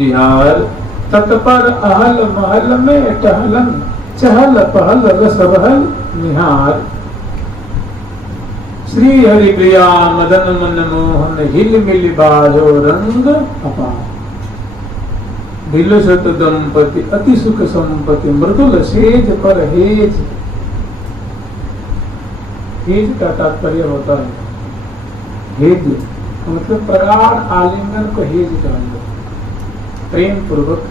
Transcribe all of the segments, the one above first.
बिहार। तत्पर अहल महल में टहलन, चहल पहल रस बहल निहार। श्री हरि प्रिया मदन मन मोहन, हिल मिल बाजो रंग अपार। बिलसत दंपति अति सुख संपत्ति, मृदुल सेज पर हेज। हेज का तात्पर्य होता है हेज, मतलब प्रगाढ़ आलिंगन को हेज कहेंगे, प्रेम पूर्वक।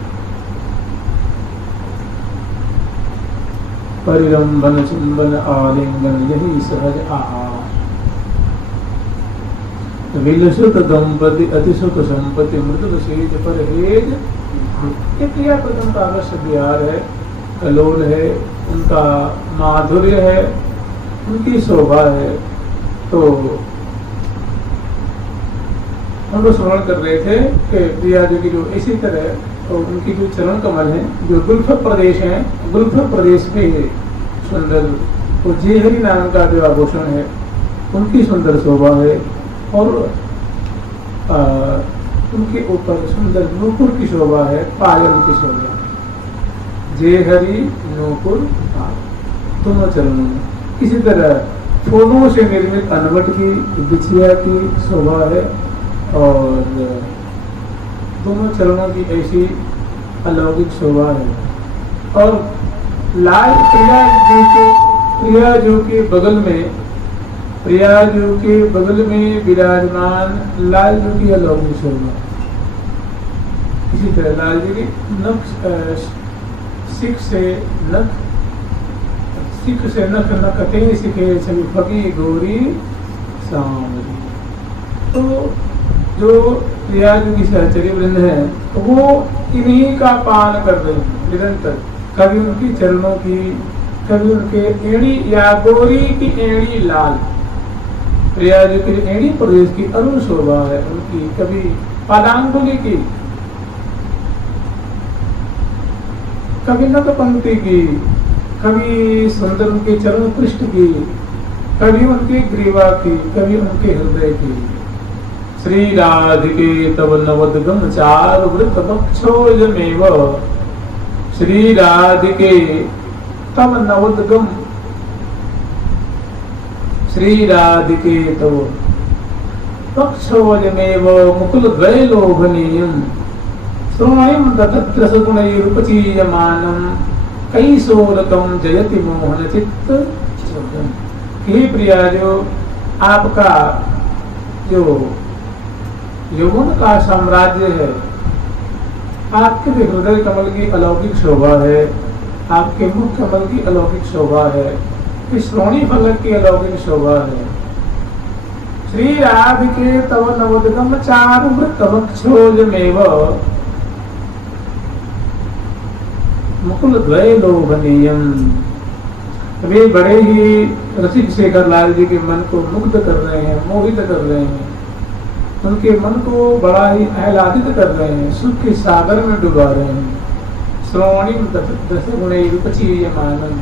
परिरंभन चुंबन आलिंगन यही सहज आहार। विलसुत दंपति अति सुख संपत्ति, मृदुल सेज पर हेज। ये प्रिया पदम का अवश्य बिहार है, कलोल है, उनका माधुर्य है, उनकी शोभा है। तो हम लोग श्रवण कर रहे थे कि प्रिया जी की जो इसी तरह तो उनकी जो चरण कमल है, जो गुल्फ प्रदेश है, गुल्फ प्रदेश में सुंदर वो जेहरी नाम का जो आभूषण है, उनकी सुंदर शोभा है। और उनके ऊपर सुंदर नूपुर की शोभा है, पायल की शोभा। जेहरी नूपुर पायल दोनों चरणों में। इसी तरह फूलों से निर्मित अनवट की बिछिया की शोभा है, और दोनों चरणों की ऐसी अलौकिक शोभा है। और लाल प्रिया जो के बगल में, प्रिया जो के बगल में विराजमान लाल जो की अलौकिक शोभा। इसी तरह लाल जी की नख सिख से नख नखते सिखे छवि फकी गोरी सांवरी। तो जो प्रिया जी की सहचरी वृंद है, वो इन्हीं का पान कर रहे हैं निरंतर। कभी उनकी चरणों की, कभी उनके एड़ी या गोरी की एड़ी लाल। प्रिया जी की एड़ी प्रदेश की अरुण शोभा है उनकी, कभी पादांगुली की, कभी नख पंक्ति की, कभी सुंदर उनके चरण पृष्ठ की, कभी उनके ग्रीवा की, कभी उनके हृदय की। श्री राधिके तव नवद्गम चारु वृत वक्षोजमेव। श्री राधिके तव नवद्गम, श्री राधिके तव वक्षोजमेव मुकुल द्वय लोभनीयम्। श्रोणिं तत्र सगुणैरुपचीयमानं, कैशोरकं जयति मोहन चित्त। हे प्रिया, जो आपका जो यौवन का साम्राज्य है, आपके भी हृदय कमल की अलौकिक शोभा है, आपके मुख कमल की अलौकिक शोभा है, श्रोणी फलक की अलौकिक शोभा है। श्री राधिके तव नवद्गम चारु वृत वक्षोजमेव मुकुल द्वय लोभनीयम्। वे बड़े ही रसिक शेखर लाल जी के मन को मुग्ध कर रहे हैं, मोहित कर रहे हैं, उनके मन को बड़ा ही आह्लादित कर रहे हैं, सुख के सागर में डुबा रहे हैं। श्रोणिं तत्र गुणैरुपचीयमानं।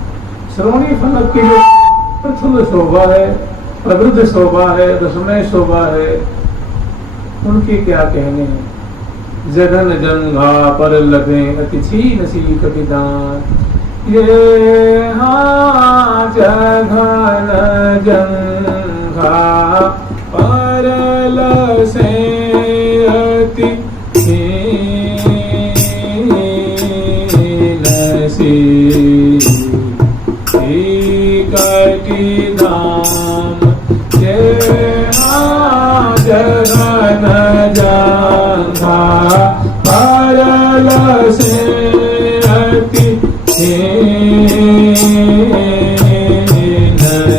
श्रोणी फलक की जो प्रफुल्ल शोभा है, प्रवृद्ध शोभा है, रसमय शोभा है, उनके क्या कहने हैं। जघन जंघा पर लगे अति छीन सी कपिदान। ये हाँ जघन जंघा पर लसे अति छीन सी कपिदान। ये हाँ जघन जंघा पर लसे अति छीन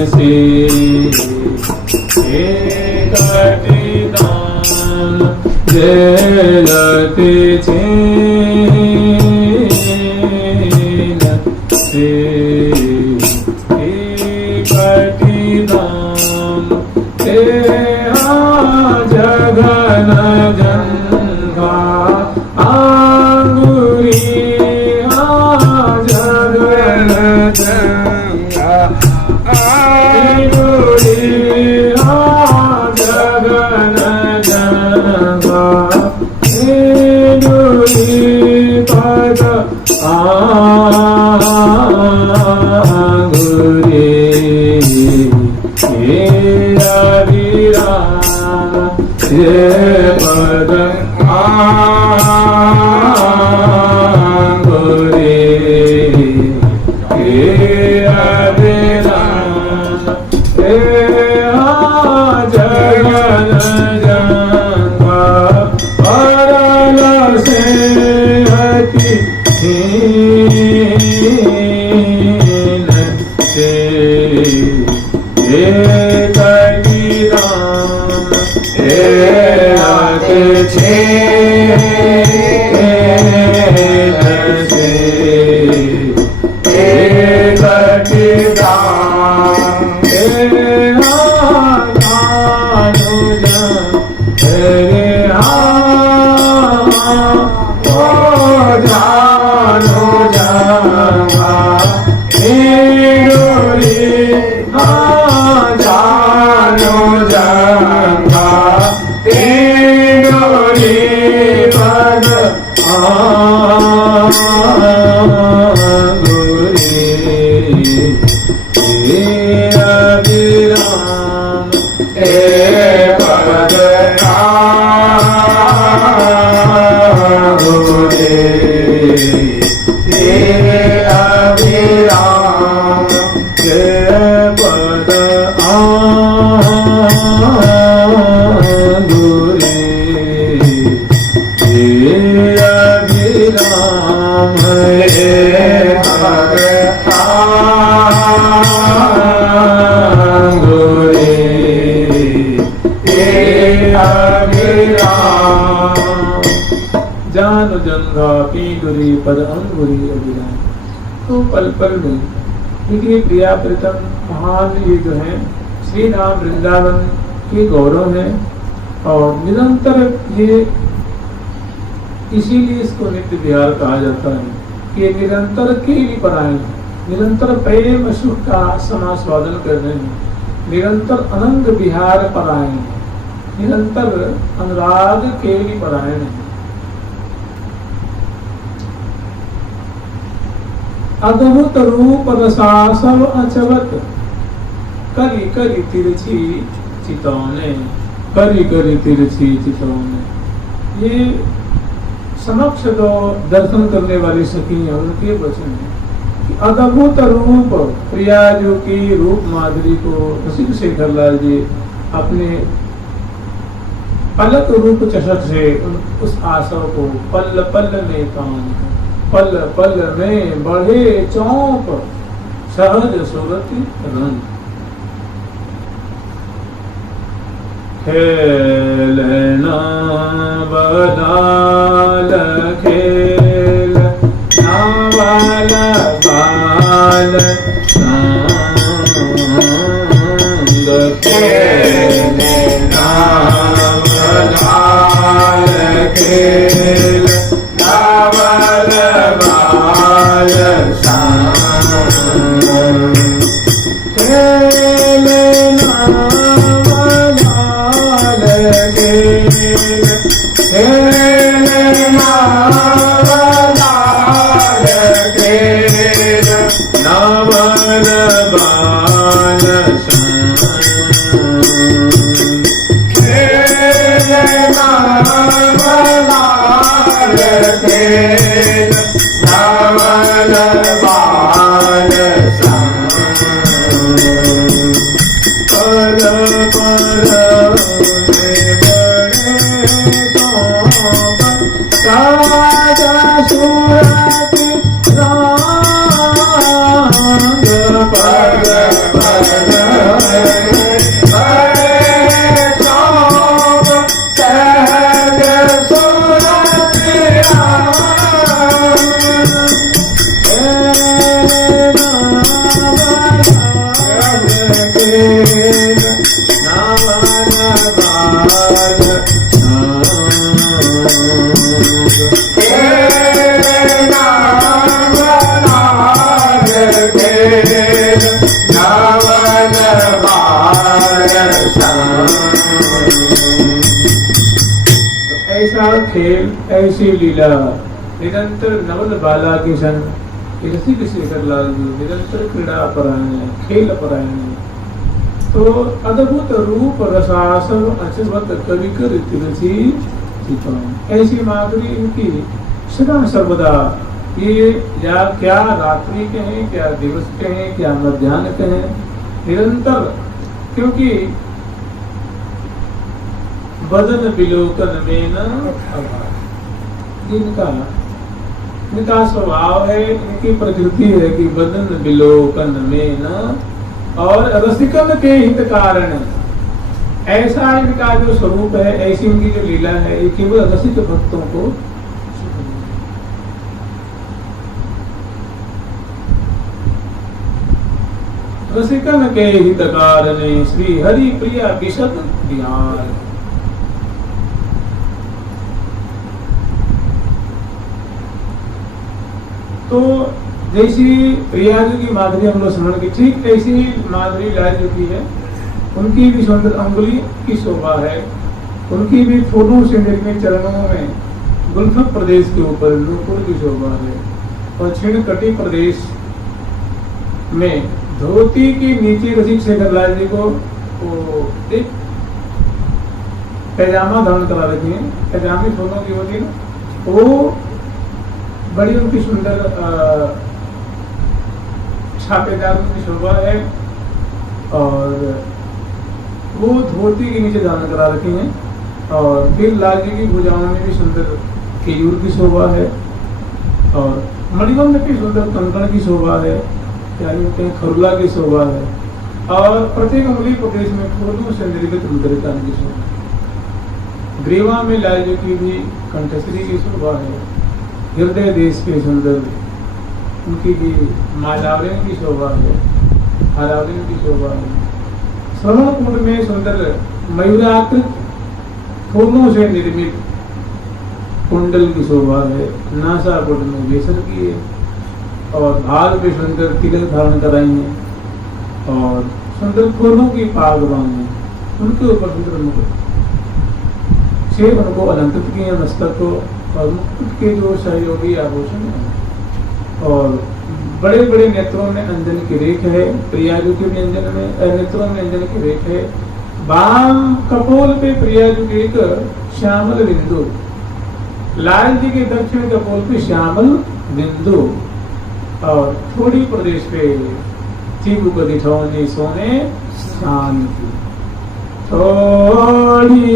सी कटिदान। जेलति छीन सी कटिदान। ते जघन जंघा आंगुरी, जघन जंघा आंगुरी, जघन जंघा आंगुरी। आंगुरी तेरा विराम ये पद आंगुरी तेरा विराम तेरा जगन जंगा परल से हति हीन से एक विराम एक छेद से एक विराम तेरा जानु जन तेरे ओ जानु जंगा इंदुरी जानु जंगा इंदुरी पद आंगुरी तेरा विराम ए पद आंगुरी तेरा विराम ए पद आंगुरी तेरा विराम ए पद आंगुरी तेरा विराम जान जंगा पींदुरी पद अंगुरी अभिराम। तो पल पल में देखिए प्रिया प्रीतम महान ये जो है श्री राम वृंदावन के गौरव है और निरंतर ये इसीलिए इसको नित्य विहार कहा जाता है कि ये निरंतर केली परायण है, निरंतर प्रेम सुख का समास्वादन कर रहे हैं, निरंतर अनंत विहार परायण है, निरंतर अनुराग केली परायण है। अद्भुत रूप रसासव अचवत करी करी तिरछी चितौने, करी करी तिरछी चितौने। ये समक्ष जो दर्शन करने वाली सखी हैं उनके वचन है कि अद्भुत रूप प्रियाजू की रूप माधुरी को रसिक शेखर लाल जी अपने पलक रूप चषक से उस आशा को पल पल में कान, पल पल में बढ़े चौंक सहज सुरति रंग। खेलना बदाल खेल नावाल बाल संग खेलना बदाल खेल नावाल बाल संग खेलना ऐसा खेल ऐसी लीला निरंतर नवल बाला के संग रसिक शेखर लाल जी निरंतर क्रीड़ा परायण है, खेल परायण है। तो अद्भुत रूप रसासल अचवत कवि कर तिरसी चितवन, ऐसी माधुरी इनकी सदा सर्वदा, ये या क्या रात्रि कहें, क्या दिवस कहें, क्या मध्याह्न कहें, निरंतर, क्योंकि बदन विलोकन में न अभाव, इनका स्वभाव है, इनकी प्रकृति है कि बदन विलोकन में न, और रसिकन के हित कारण, ऐसा इनका जो स्वरूप है, ऐसी इनकी जो लीला है, ये केवल रसिक भक्तों को। रसिकन के हित कारण श्री हरि प्रिया विशद ध्यान। तो जैसी प्रिया जी की माधुरी हम लोग स्मरण की, ठीक ऐसी माधुरी लाल जी की है, उनकी भी सुंदर अंगुली की शोभा है, उनकी भी फूलों से निर्मित चरणों में गुलफत प्रदेश के ऊपर नूपुर की शोभा है, और छिण कटी प्रदेश में धोती के नीचे रसिक शेखर लाल जी को एक पैजामा धारण करा रखी है, पैजामी फूलों की होती है ना, वो बड़ी उनकी सुंदर छापेदार उनकी शोभा है, और वो धोती के नीचे धारण करा रखी हैं। और फिर लाल जी की भुजाओं में भी सुंदर केयूर की शोभा है, और मणिबंध की सुंदर कंकण की शोभा है, यानी कहीं खरुला की शोभा है, और प्रत्येक अंगुली प्रदेश में फूलों से निर्मित मुद्रिका की शोभा। ग्रीवा में लाल जी की भी कंठश्री की शोभा है, हृदय देश के सुंदर उनकी भी मालावरण की शोभा है, हरावरण की शोभा है। श्रवणकुंड में सुंदर मयूराकृत फूलों से निर्मित कुंडल की शोभा है, नासाकुंड में बेसर की है, और भाल पे सुंदर तिलक धारण कराई है, और सुंदर फूलों की पाग बांधी, उनके ऊपर सुंदर मुकुट से उनको अलंकृत किए मस्तक को, और मुकुट के जो सहयोगी आभूषण है, और बड़े बड़े नेत्रों में अंजन की रेख है, प्रियाजू के व्यंजन में नेत्रों में अंजन की रेख है, बाम कपोल पे प्रियाजू के एक श्यामल बिंदु, लाल जी के दक्षिण कपोल पे श्यामल बिंदु, और थोड़ी प्रदेश पे चीबू को दिठौनी सोने शांति, थोड़ी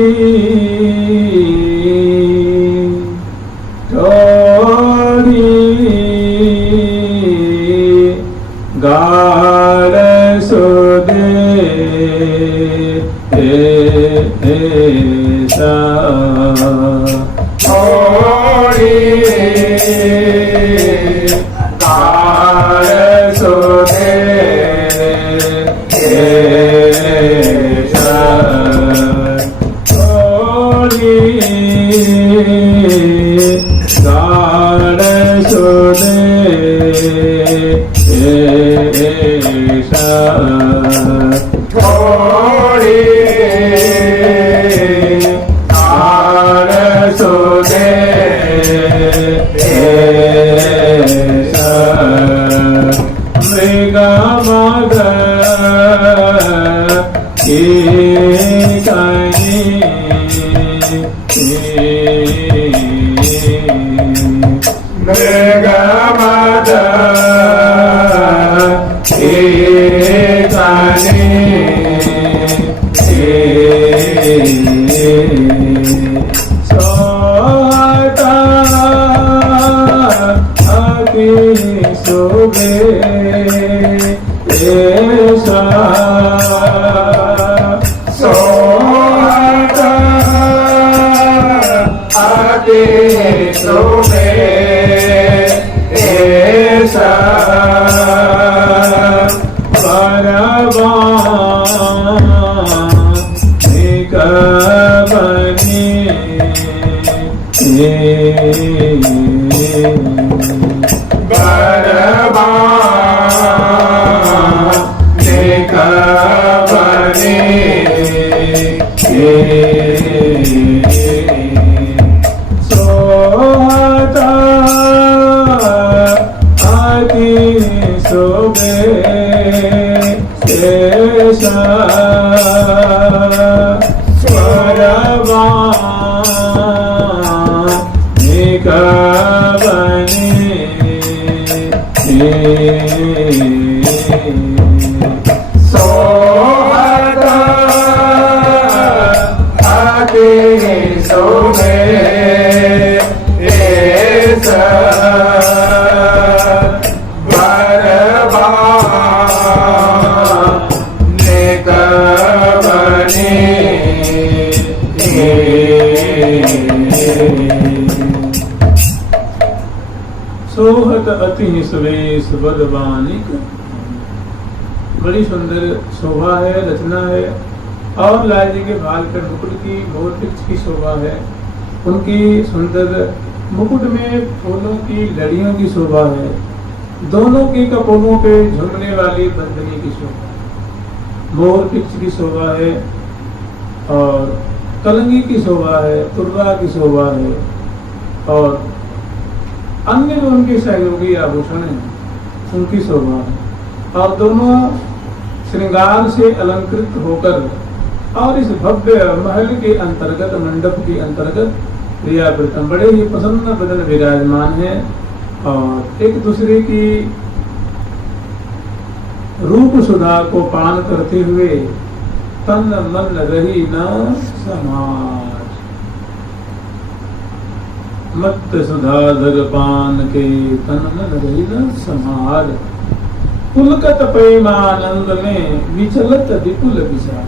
गाढ़ सुदे सा थोड़ी गाढ़ सुदे सा थोड़ी गाढ़ सुदे थोड़ी तार सुदे मृग मग मृग मद सोता अति शोभे सोता अति शोभे सोता सोहत अति शोभे सोहत अति सुवेश बदबानिक। बड़ी सुंदर शोभा है, रचना है। और लाल जी के बाल पर मुकुट की मोर वृक्ष की शोभा है। उनकी सुंदर मुकुट में फूलों की लड़ियों की शोभा है। दोनों के कपोलों पे झूमने वाली बंदनी की शोभा, मोर वृक्ष की शोभा है और कलंगी की शोभा है, तुर्रा की शोभा है और अन्य जो उनके सहयोगी आभूषण हैं उनकी शोभा है। और दोनों श्रृंगार से अलंकृत होकर और इस भव्य महल के अंतर्गत, मंडप के अंतर्गत प्रियावृतम बड़े ही प्रसन्न बदन विराजमान है और एक दूसरे की रूप सुधा को पान करते हुए तन मन रही न समाज। मत सुधाधर पान के तन मन रही न समाज। पुलकत प्रेमानंद में विचलत विपुल विचार।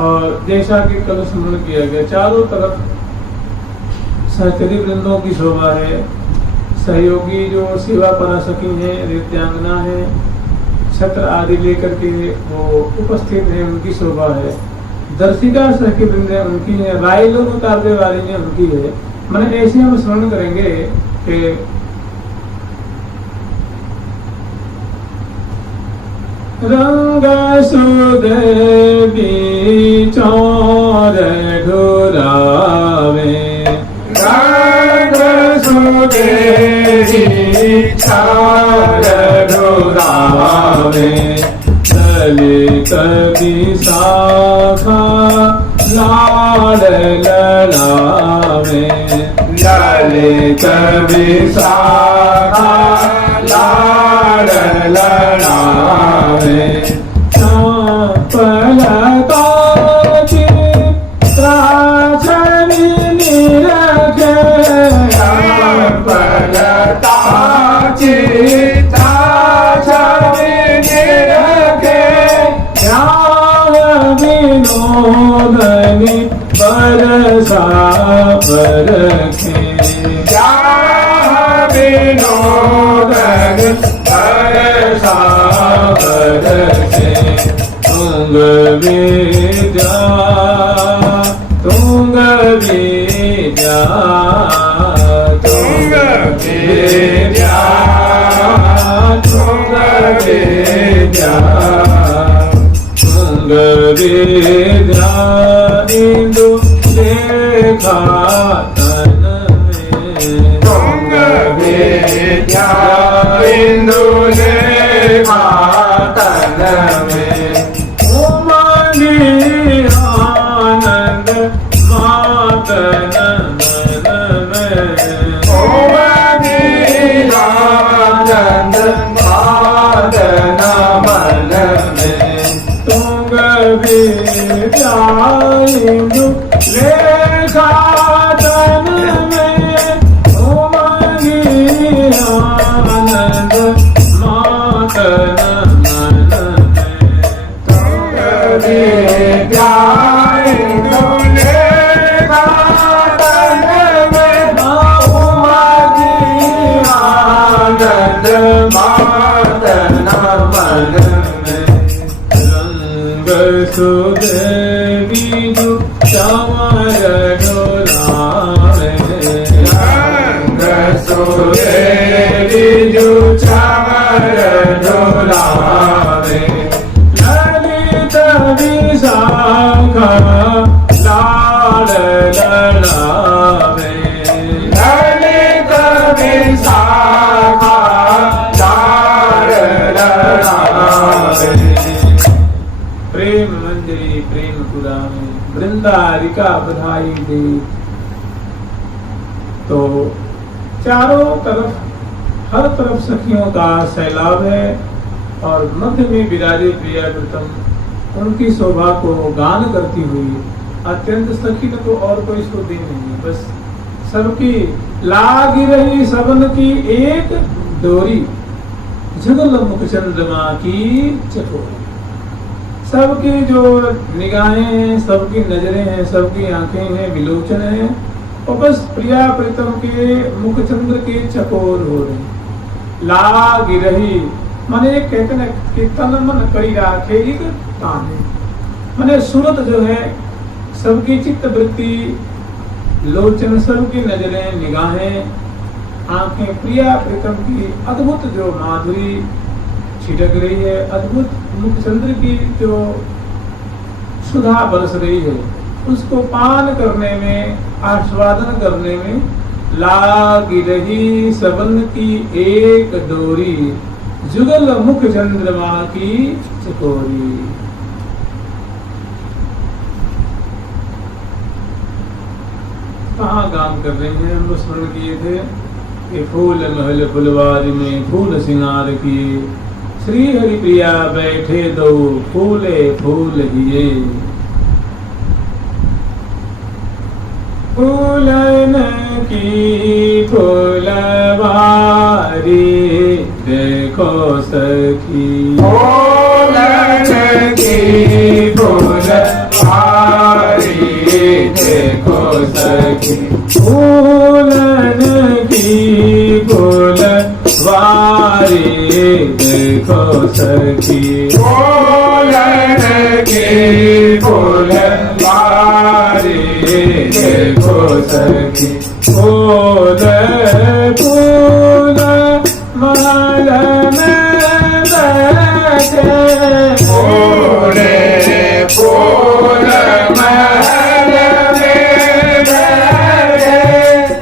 और जैसा कि कल स्मरण किया गया, चारों तरफ सहचरी वृंदों की शोभा है। सहयोगी जो सेवा परासखी हैं, नृत्यांगना है, छत्र आदि लेकर के वो उपस्थित है, उनकी शोभा है। दर्शिका सह की वृंदे उनकी है, राय लोग उतारने वाली है उनकी है। मैंने ऐसे हम स्मरण करेंगे कि रंग सुदेवी चौर ढुरावे, रंग सुदेवी चौर ढुरावे। ललित विशाखा लाल ललावे, ललित विशाखा लाल ललावे। चापलता चित्राक्षरी निरखे, चापलता चित्राक्षरी निरखे। ज्ञान विनोदनी बरसा बरखे, ज्ञान विनोदनी बरसा बरखे। तुंग विद्या, तुंग विद्या, तुंग विद्या, तुंग विद्या। तुंग विद्या इंदु लेखा तन में, तुंग विद्या इंदु लेखा तन में। उमंगी आनंद मातन मन में, उमंगी आनंद मातन मन में। तुंग विद्या इंदु लेखा तन में, उमंगी आनंद मातन मन में। तुंग विद्या इंदु लेखा तन में, उमंगी आनंद मातन मन में। रंग सुदेवी जो चावर ढोलावे, रंग सुदेवी जो चावर ढोलावे। ललित विशाखा लाल ललावे, ललित विशाखा लाल ललावे। प्रेम मंजरी प्रेम पुरावे, वृंदारिका बधाई दे। तो चारों तरफ, हर तरफ सखियों का सैलाब है और मध्य में विराजे प्रिया प्रीतम, उनकी शोभा को गान करती हुई अत्यंत सखी न तो और कोई स्तुति नहीं है, बस सबकी लागी रही सबन की एक डोरी, जुगल मुख चंद्रमा की चकोरी। सबकी जो निगाहें हैं, सबकी नजरें हैं, सबकी आंखें हैं, विलोचन है, और बस प्रिया प्रीतम के मुख चंद्र के चकोर हो रहे। लागी रही माने कहते ना कि तन मन करी राखे एक ताने, माने सूरत जो है सबकी चित्त वृत्ति, लोचन सबकी नजरें, निगाहें, आंखें प्रिया प्रीतम की अद्भुत जो माधुरी छिटक रही है, अद्भुत मुख चंद्र की जो सुधा बरस रही है, उसको पान करने में, आस्वादन करने में लागी रही सबन की एक डोरी, जुगल मुख चंद्रमा की चकोरी। कहाँ गान कर रहे हैं, हम स्मरण किए थे कि फूल महल फुलवारी में फूल सिंगार किए, श्री हरि प्रिया बैठे दो फूले फूल हिये। फूलन की फुलवारी देखो सखी, फूलन की फुलवारी देखो सखी, फूलन की फुलवारी देखो सखी, फूलन की फुलवारी देखो सखी। फूल फूल महल में बैठे, फूल फूल महल में बैठे,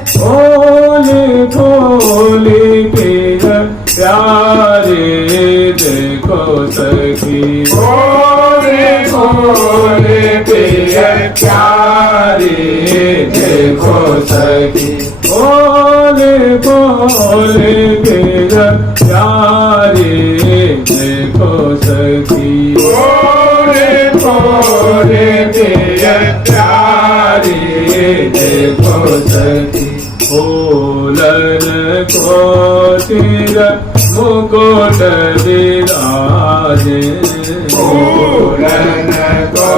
फूल फूल के प्यारे देखो सखी, फूल फूल के प्यारे देखो सखी, फूल फूल के प्यारे देखो सखी, फूल फूल के प्यारे देखो सखी। फूलन को सिर मुकुट विराजे, फूलन को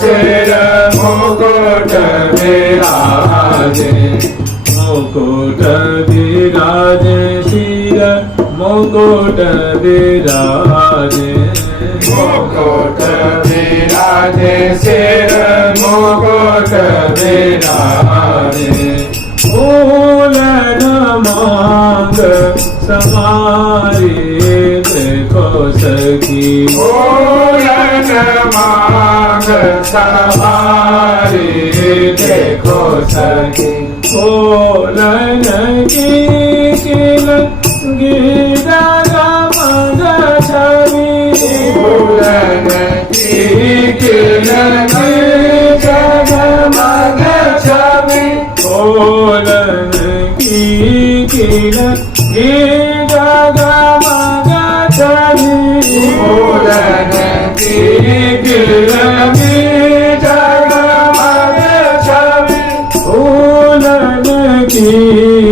सिर मुकुट विराजे, मुकुट विराजे सिर मुकुट विराजे, मुकुट विराजे सिर मुकुट विराजे। फूलन मांग समारे देखो सखी, फूलन मांग समारे देखो सखी, फूलन की गीता मंग छवि, फूलन की जगमग छवि, फूलन की जगमग छवि, फूलन की जगमग छवि, फूलन की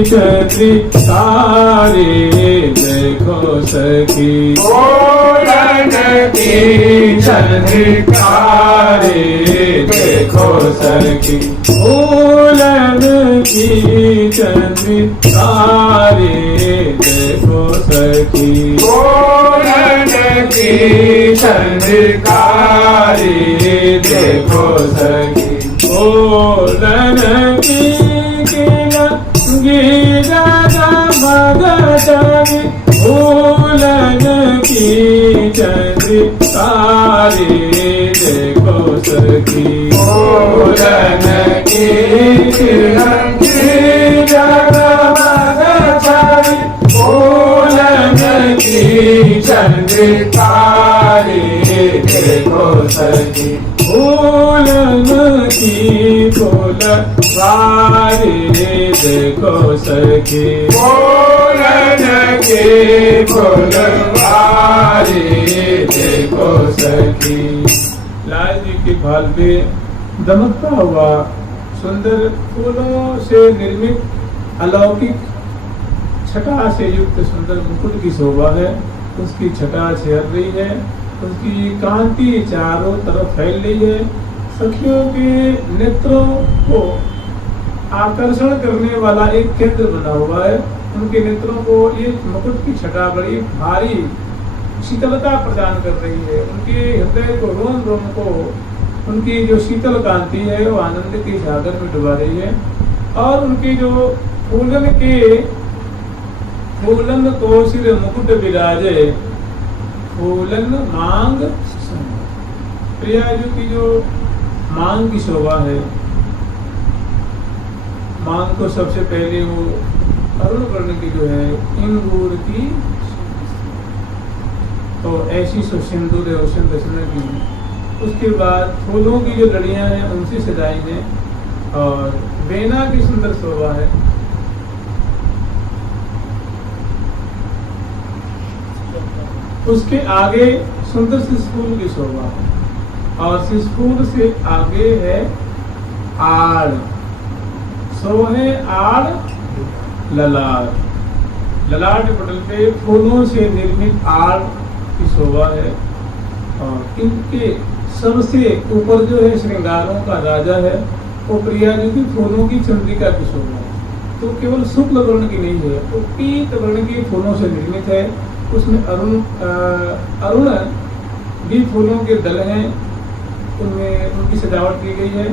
छवि तारे देखो सखी, फूलन की छवि तारे देखो सखी, फूलन की छवि तारे देखो सखी, फूलन की छवि तारे देखो सखी, फूलन की गीता जगमग छवि, फूलन की छवि तारे देखो सखी, फूलन की जगमग छवि, फूलन की छवि तारे देखो सखी, फूलन की फुलवारी देखो सखी फूलन की फुलवारी देखो सखी। लाल जी के भाल पे दमकता हुआ सुंदर फूलों से निर्मित अलौकिक छटा से युक्त सुंदर मुकुट की शोभा है। उसकी छटा छेड़ रही है, उसकी कांति चारों तरफ फैल रही है। सखियों के नेत्रों को आकर्षण करने वाला एक केंद्र बना हुआ है। उनके नेत्रों को ये मुकुट की छटा बड़ी भारी शीतलता प्रदान कर रही है। उनके हृदय को रोम रोम को उनकी जो शीतल कांति है वो आनंद के सागर में डुबा रही है। और उनके जो फूलन को सिर मुकुट विराजे फूलन मांग प्रिया जी की जो मांग की शोभा है। मांग को सबसे पहले वो अरुण वर्ण की जो है इंगूर की तो ऐसी सिंदूर रोशन रचना की। उसके बाद फूलों की जो लड़ियां हैं उनसे सजाई हैं और बेना की सुंदर शोभा है। उसके आगे सुंदर सिसफूल की शोभा है और सिसफूल से आगे है आड़। सो है आड़ ललाट। ललाट पटल पे फूलों से निर्मित आड़ की शोभा है। और इनके सबसे ऊपर जो है श्रृंगारों का राजा है वो प्रिया जी की फूलों की चंद्रिका की शोभा है। तो केवल शुक्ल वर्ण की नहीं है, वो पीत वर्ण के फूलों से निर्मित है। उसमें अरुण भी फूलों के दल हैं, उनमें उनकी सजावट की गई है।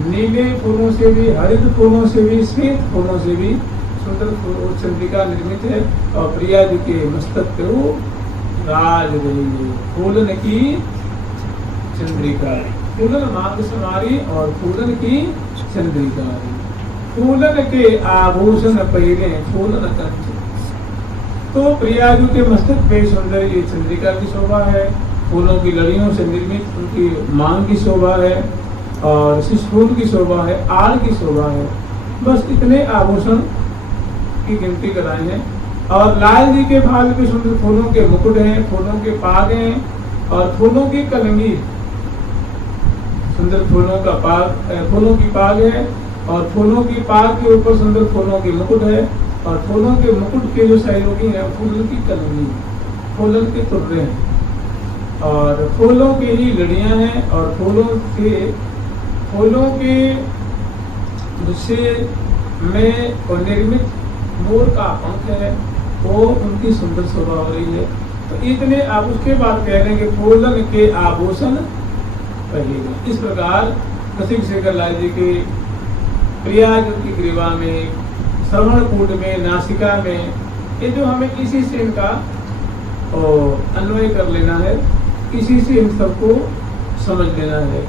नीले फूलों से भी, हरित फूलों से भी, श्वेत फूलों से भी सुंदर चंद्रिका निर्मित है। और प्रिया जी के मस्तक पे वो राज रही है फूलन की चंद्रिका। फूलन मांग समारी और फूलन की चंद्रिका। फूलन के आभूषण पहले फूलन कंठ। तो प्रिया जी के मस्तक पे सुंदर ये चंद्रिका की शोभा है। फूलों की लड़ियों से निर्मित उनकी मांग की शोभा है और सिसफूल की शोभा है, आड़ की शोभा है। बस इतने आभूषण की गिनती कराई है। और लाल जी के भाल पे सुंदर फूलों के मुकुट हैं, फूलों के पाग हैं और फूलों की कलंगी। सुंदर फूलों का पाग, फूलों की पाग है और फूलों की पाग के ऊपर सुंदर फूलों की मुकुट है। और फूलों के मुकुट के जो सहयोगी हैं फूलों की कलंगी, फूलों के तुर्रे हैं और फूलों की ही लड़ियां हैं। और फूलों के गुस्से में और निर्मित मोर का पंख है, वो उनकी सुंदर शोभा हो रही है। तो इतने आप उसके बाद कह रहे हैं कि फूलन के आभूषण पहले। इस प्रकार रसिक शेखर लाल जी के प्रिया की ग्रीवा में, श्रवण कूट में, नासिका में, ये जो हमें इसी से इनका अन्वय कर लेना है, इसी से इन सबको समझ लेना है।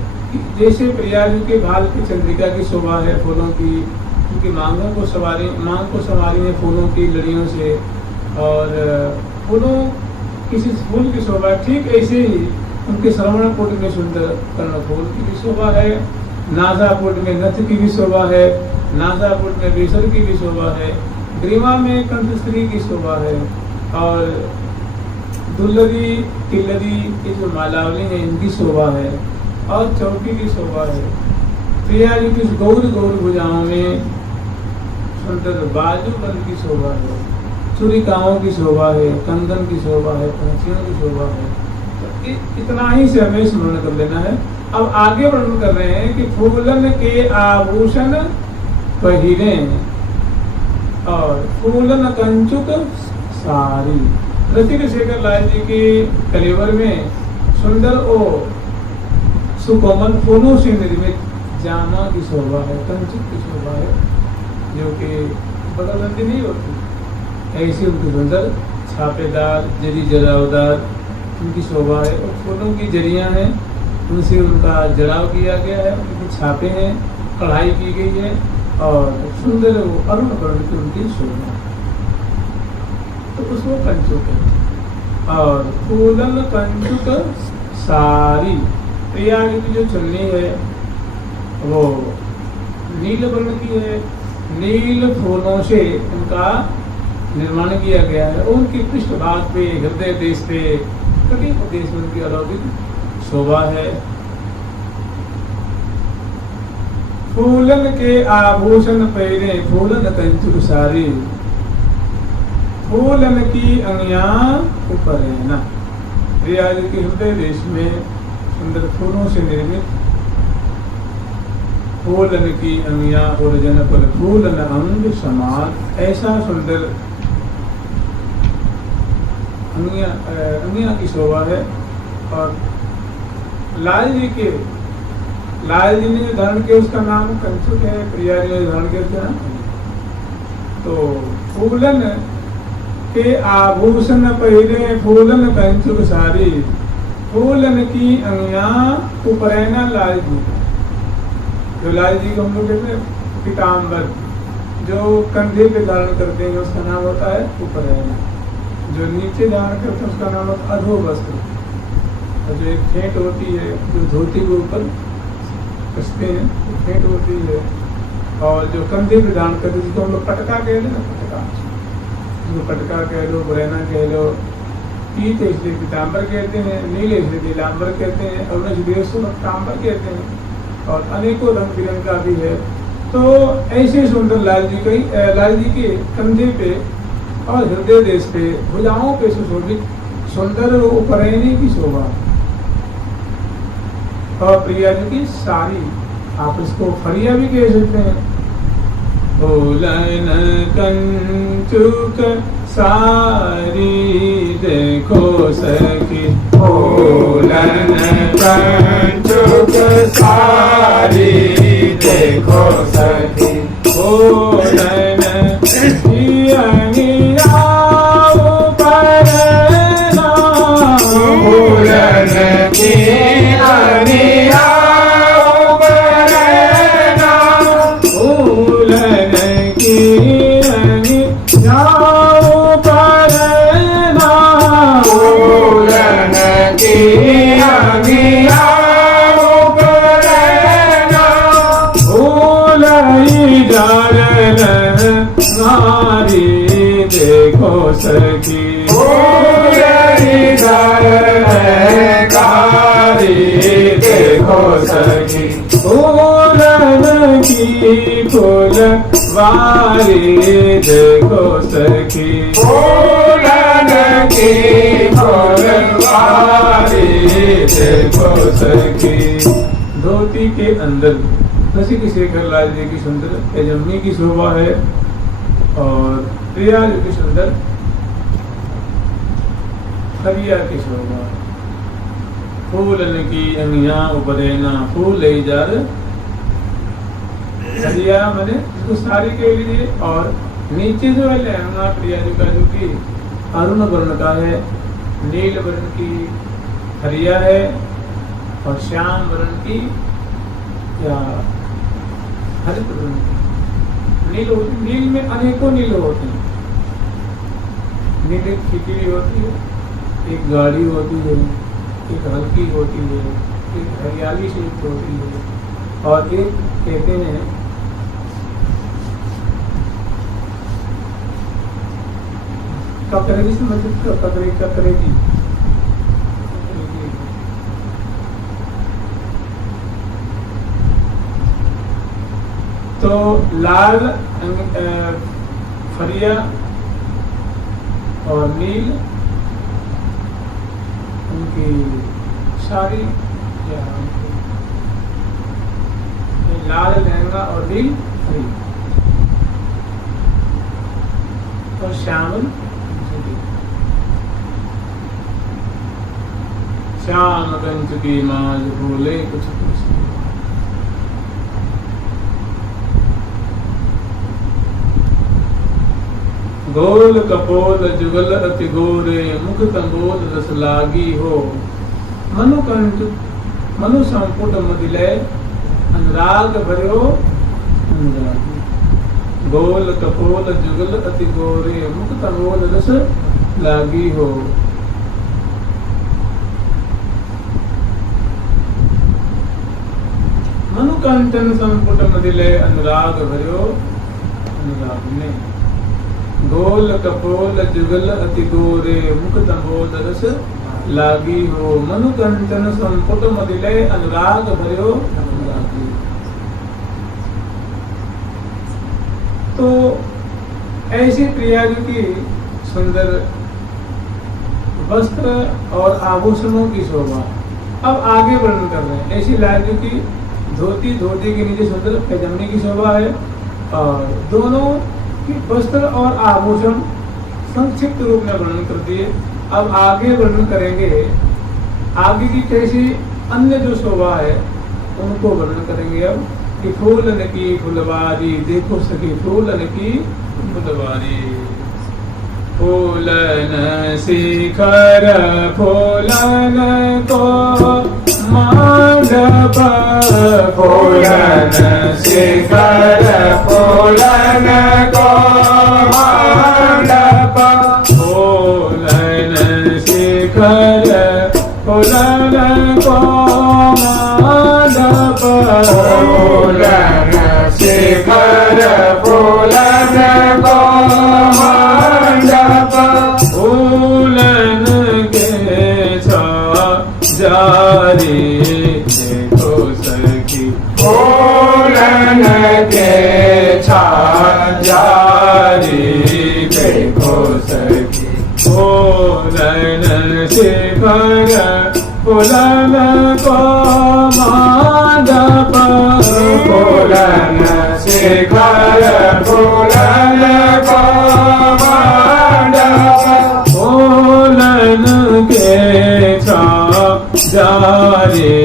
जैसे प्रिया जी के भाल की चंद्रिका की शोभा है फूलों की, उनकी मांग को संवारी है फूलों की लड़ियों से। और फूलों किसी फूल की शोभा है, ठीक ऐसे ही उनके श्रवण कूट में सुंदर कर्णफूल की भी शोभा है, नासापुट में नथ की भी शोभा है, नासापुट में बेसर की भी शोभा है, ग्रीवा में कंठस्त्री की शोभा है और दुल्लरी तिल्लरी की जो मालावली है इनकी शोभा है और चौकी की शोभा है। प्रिया जी की गौर भुजाओं में सुंदर बाजूबंद की शोभा है, चूड़िकाओं की शोभा है, कंगन की शोभा है, पंखियों की शोभा है। तो इतना ही से हमें स्मरण कर लेना है। अब आगे वर्णन कर रहे हैं कि फूलन के आभूषण पहिरे और फूलन कंचुक सारी। रसिक शेखर लाल जी के कलेवर में सुंदर और सुकोमल फूलों से निर्मित जामा की शोभा है, कंचुक की शोभा है, जो कि बदलती नहीं होती। ऐसी उनकी सुंदर छापेदार जरी जरावदार उनकी शोभा है। और फूलों की जरियां हैं, उनसे उनका जड़ाव किया गया है, उनके छापे हैं, कढ़ाई की गई है और सुंदर अरुण वर्ण की उनकी शोभा, तो उसको कंचुक है। और फूलन कंचुक सारी। प्रिया की जो चुन्नी है वो नील वर्ण की है नील फूलों से उनका निर्माण किया गया है। उनकी पृष्ठभाग पे, हृदय देश पे, कटी प्रदेश में उनकी अलौकिक शोभा है। फूलन के आभूषण पहने, फूलन कंचुक सारी, फूलन की अंगिया ऊपर है ना। प्रयाग के हृदय देश में सुंदर फूलों से निर्मित फूलन की अंगिया और जनपद फूलन अंग समान, ऐसा सुंदर अंगिया की शोभा है। और लाल जी ने धारण किया, उसका नाम कंचुक है। प्रिया जी ने धारण किया ना। तो फूलन के आभूषण पहले, फूलन कंचुक सारी, फूलन की अंगिया उपरैना लाल जी। जो लाल जी को हम लोग कहते हैं पीताम्बर, जो कंधे पे धारण करते हैं उसका नाम होता है उपरैना। जो नीचे धारण करते हैं उसका नाम होता है अधो वस्त्र। और जो एक फेंट होती है, जो धोती के ऊपर कसते हैं, वो फेंट होती है। और जो कंधे पे धारण करते हैं जिसको हम लोग पटका कहते हैं ना, पटका, जो पटका कह लो, बुरैना कह लो। पीत इसलिए पीताम्बर कहते हैं, नीले इसलिए नीलाम्बर कहते हैं, और पीताम्बर कहते हैं। और अनेकों रंग बिरंगा भी है। तो ऐसे सुंदर लाल जी के कंधे पे और हृदय देश पे, भुजाओं पे सुशोभित सुंदर उपरैनी की शोभा। और प्रिया जी की साड़ी, आप इसको फरिया भी कह सकते हैं। फूलन कंचुक सारी देखो सखी, फूलन कंचुक सारी देखो सखी, फूलन की अंगिया उपरैना, फूलन की अंगिया उपरैना, फूलन की अंगिया उपरैना, फूलन की अंगिया उपरैना, फूलई जालन नारी देखो सखी, फूलई जालन कारी देखो सखी, फूलन की फूलवारी देखो सखी, फूलन की फूलवारी देखो सखी। धोती के अंदर रसिक शेखर लाल जी की सुंदर तेजम्मी की शोभा है। और प्रिया जी की सुंदर फरिया की शोभा। फूलन की अंगिया उपरैना, फूल ले जार फरिया मैंने इसको सारी के लिए। और नीचे जो है लहंगा प्रिया जी का, जो कि अरुण वर्ण का है, नील वर्ण की फरिया है और श्याम वर्ण की या हरित वर्ण की नील होती। नील में अनेकों नील होते हैं। नील एक खिचड़ी होती है, एक गाढ़ी होती है, एक हल्की होती है, एक हरियाली से युक्त होती है, और एक कहते हैं ककरेगी से मतलब ककरेगी। तो लाल फरिया और नील उनकी साड़ी, या लाल लहंगा और नील फरिया और श्यामल श्याम कंच की माज भूले कुछ कुछ। गोल कपोल जुगल अति गोरे, मुख तंबोल रस लागी हो, मनु कंठ मनु संपुट मदिलय, अनुराग भर्यो अनुरागी। गोल कपोल जुगल अति गोरे, मुख तंबोल रस लागी हो। मनु कंचन संपुट मदिलय, अनुराग भर्यो अनुराग में। गोल कपोल जुगल अति गोरे मुख तंबोद रस लागी हो, मनु कंचन संपुट मदिले अनुराग भर्यो अनुरागी। तो ऐसी प्रियाजू की सुंदर वस्त्र और आभूषणों की शोभा अब आगे वर्णन कर रहे हैं। ऐसी लाजू की धोती, धोती के नीचे सुंदर पैजामे की शोभा है, और दोनों की वस्त्र और आभूषण संक्षिप्त रूप में वर्णन कर दिए। अब आगे वर्णन करेंगे, आगे की कैसी अन्य जो शोभा है उनको वर्णन करेंगे। अब कि फूलन की फुलवारी देखो सखी, फूलन की फुलवारी। फूलन शिखर फूलन को मंडप, फूलन शिखर फूलन को मंडप, फूलन शिखर फूलन को मंडप, फूलन शिखर फूलन को मंडप, फूलन के जारी देखो सखी, फूलन के जारी देखो सखी, फूलन शिखर फूलन को मंडप, फूलन शिखर फूलन को मंडप, फूलन के जारी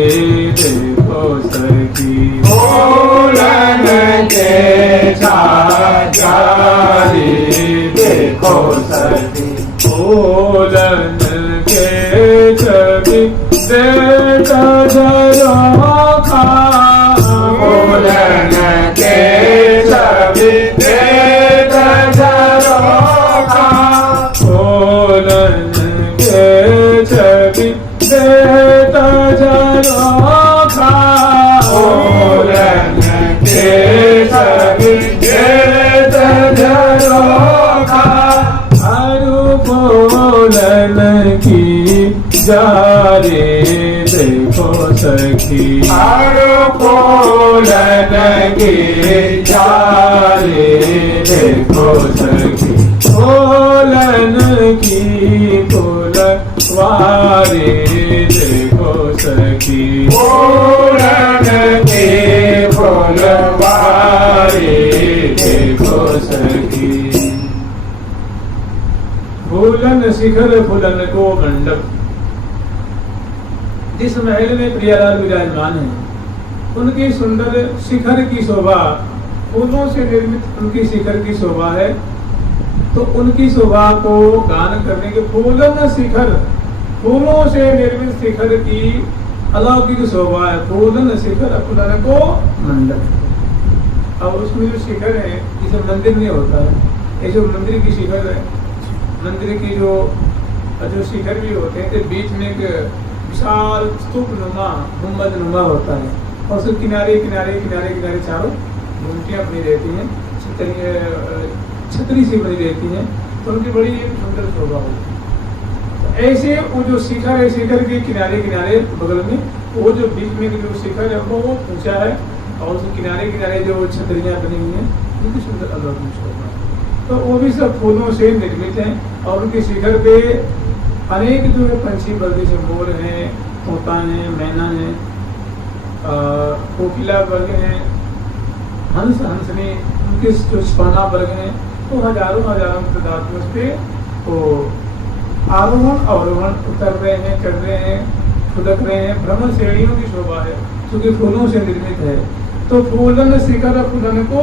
देखो सखी, फूलन के जारी देखो सखी, फूलन के छवि देख झरोखा, फूलन के छवि देख झरोखा, फूलन के छवि देख झरोखा, फूलन के छवि देख झरोखा, अरु फूलन की जारे देखो सखी, हर फूलन की जारी देखो सखी, फूलन की फुलवारी देखो सखी, फूलन की फुलवारी देखो सखी, फूलन शिखर फूलन को मंडप। जिस महल में प्रियालाल विराजमान है उनकी सुंदर शिखर की शोभा, फूलों से निर्मित उनकी शिखर की शोभा है। तो उनकी शोभा को गान करने के फूलन शिखर, फूलों से निर्मित शिखर की अलौकिक शोभा है। फूलन शिखर फूलन को मंडप। अब उसमें जो शिखर है जिसे मंदिर नहीं होता है, ये जो मंदिर की शिखर है, मंदिर की जो शिखर भी होते हैं तो बीच में एक विशाल स्तूप नुमा गुंबद नुमा होता है, और उसके किनारे किनारे किनारे किनारे चारों घूमटियाँ बनी रहती हैं, छतरी सी बनी रहती हैं, तो उनकी बड़ी एक सुंदर शोभा होती है। तो ऐसे वो जो शिखर है, शिखर के किनारे किनारे बगल में वो जो बीच में जो शिखर है वो ऊंचा है, और उसके किनारे किनारे जो छतरियाँ बनी हुई हैं उनकी सुंदर अलौकिक शोभा है। तो वो भी सब फूलों से निर्मित हैं, और उनके शिखर पे अनेक जो है पंछी वर्ग से मोर हैं, तोता हैं, मैना हैं, कोकिला वर्ग हैं, हंस हंसनी, उनके जो श्वाना वर्ग हैं, तो हजारों हजारों की तादाद में उस पर वो आरोहण अवरोहण उतर रहे हैं, चढ़ रहे हैं, फुदक रहे हैं। भ्रमण श्रेणियों की शोभा है क्योंकि फूलों से निर्मित है। तो फूलन शिखर फूलन को,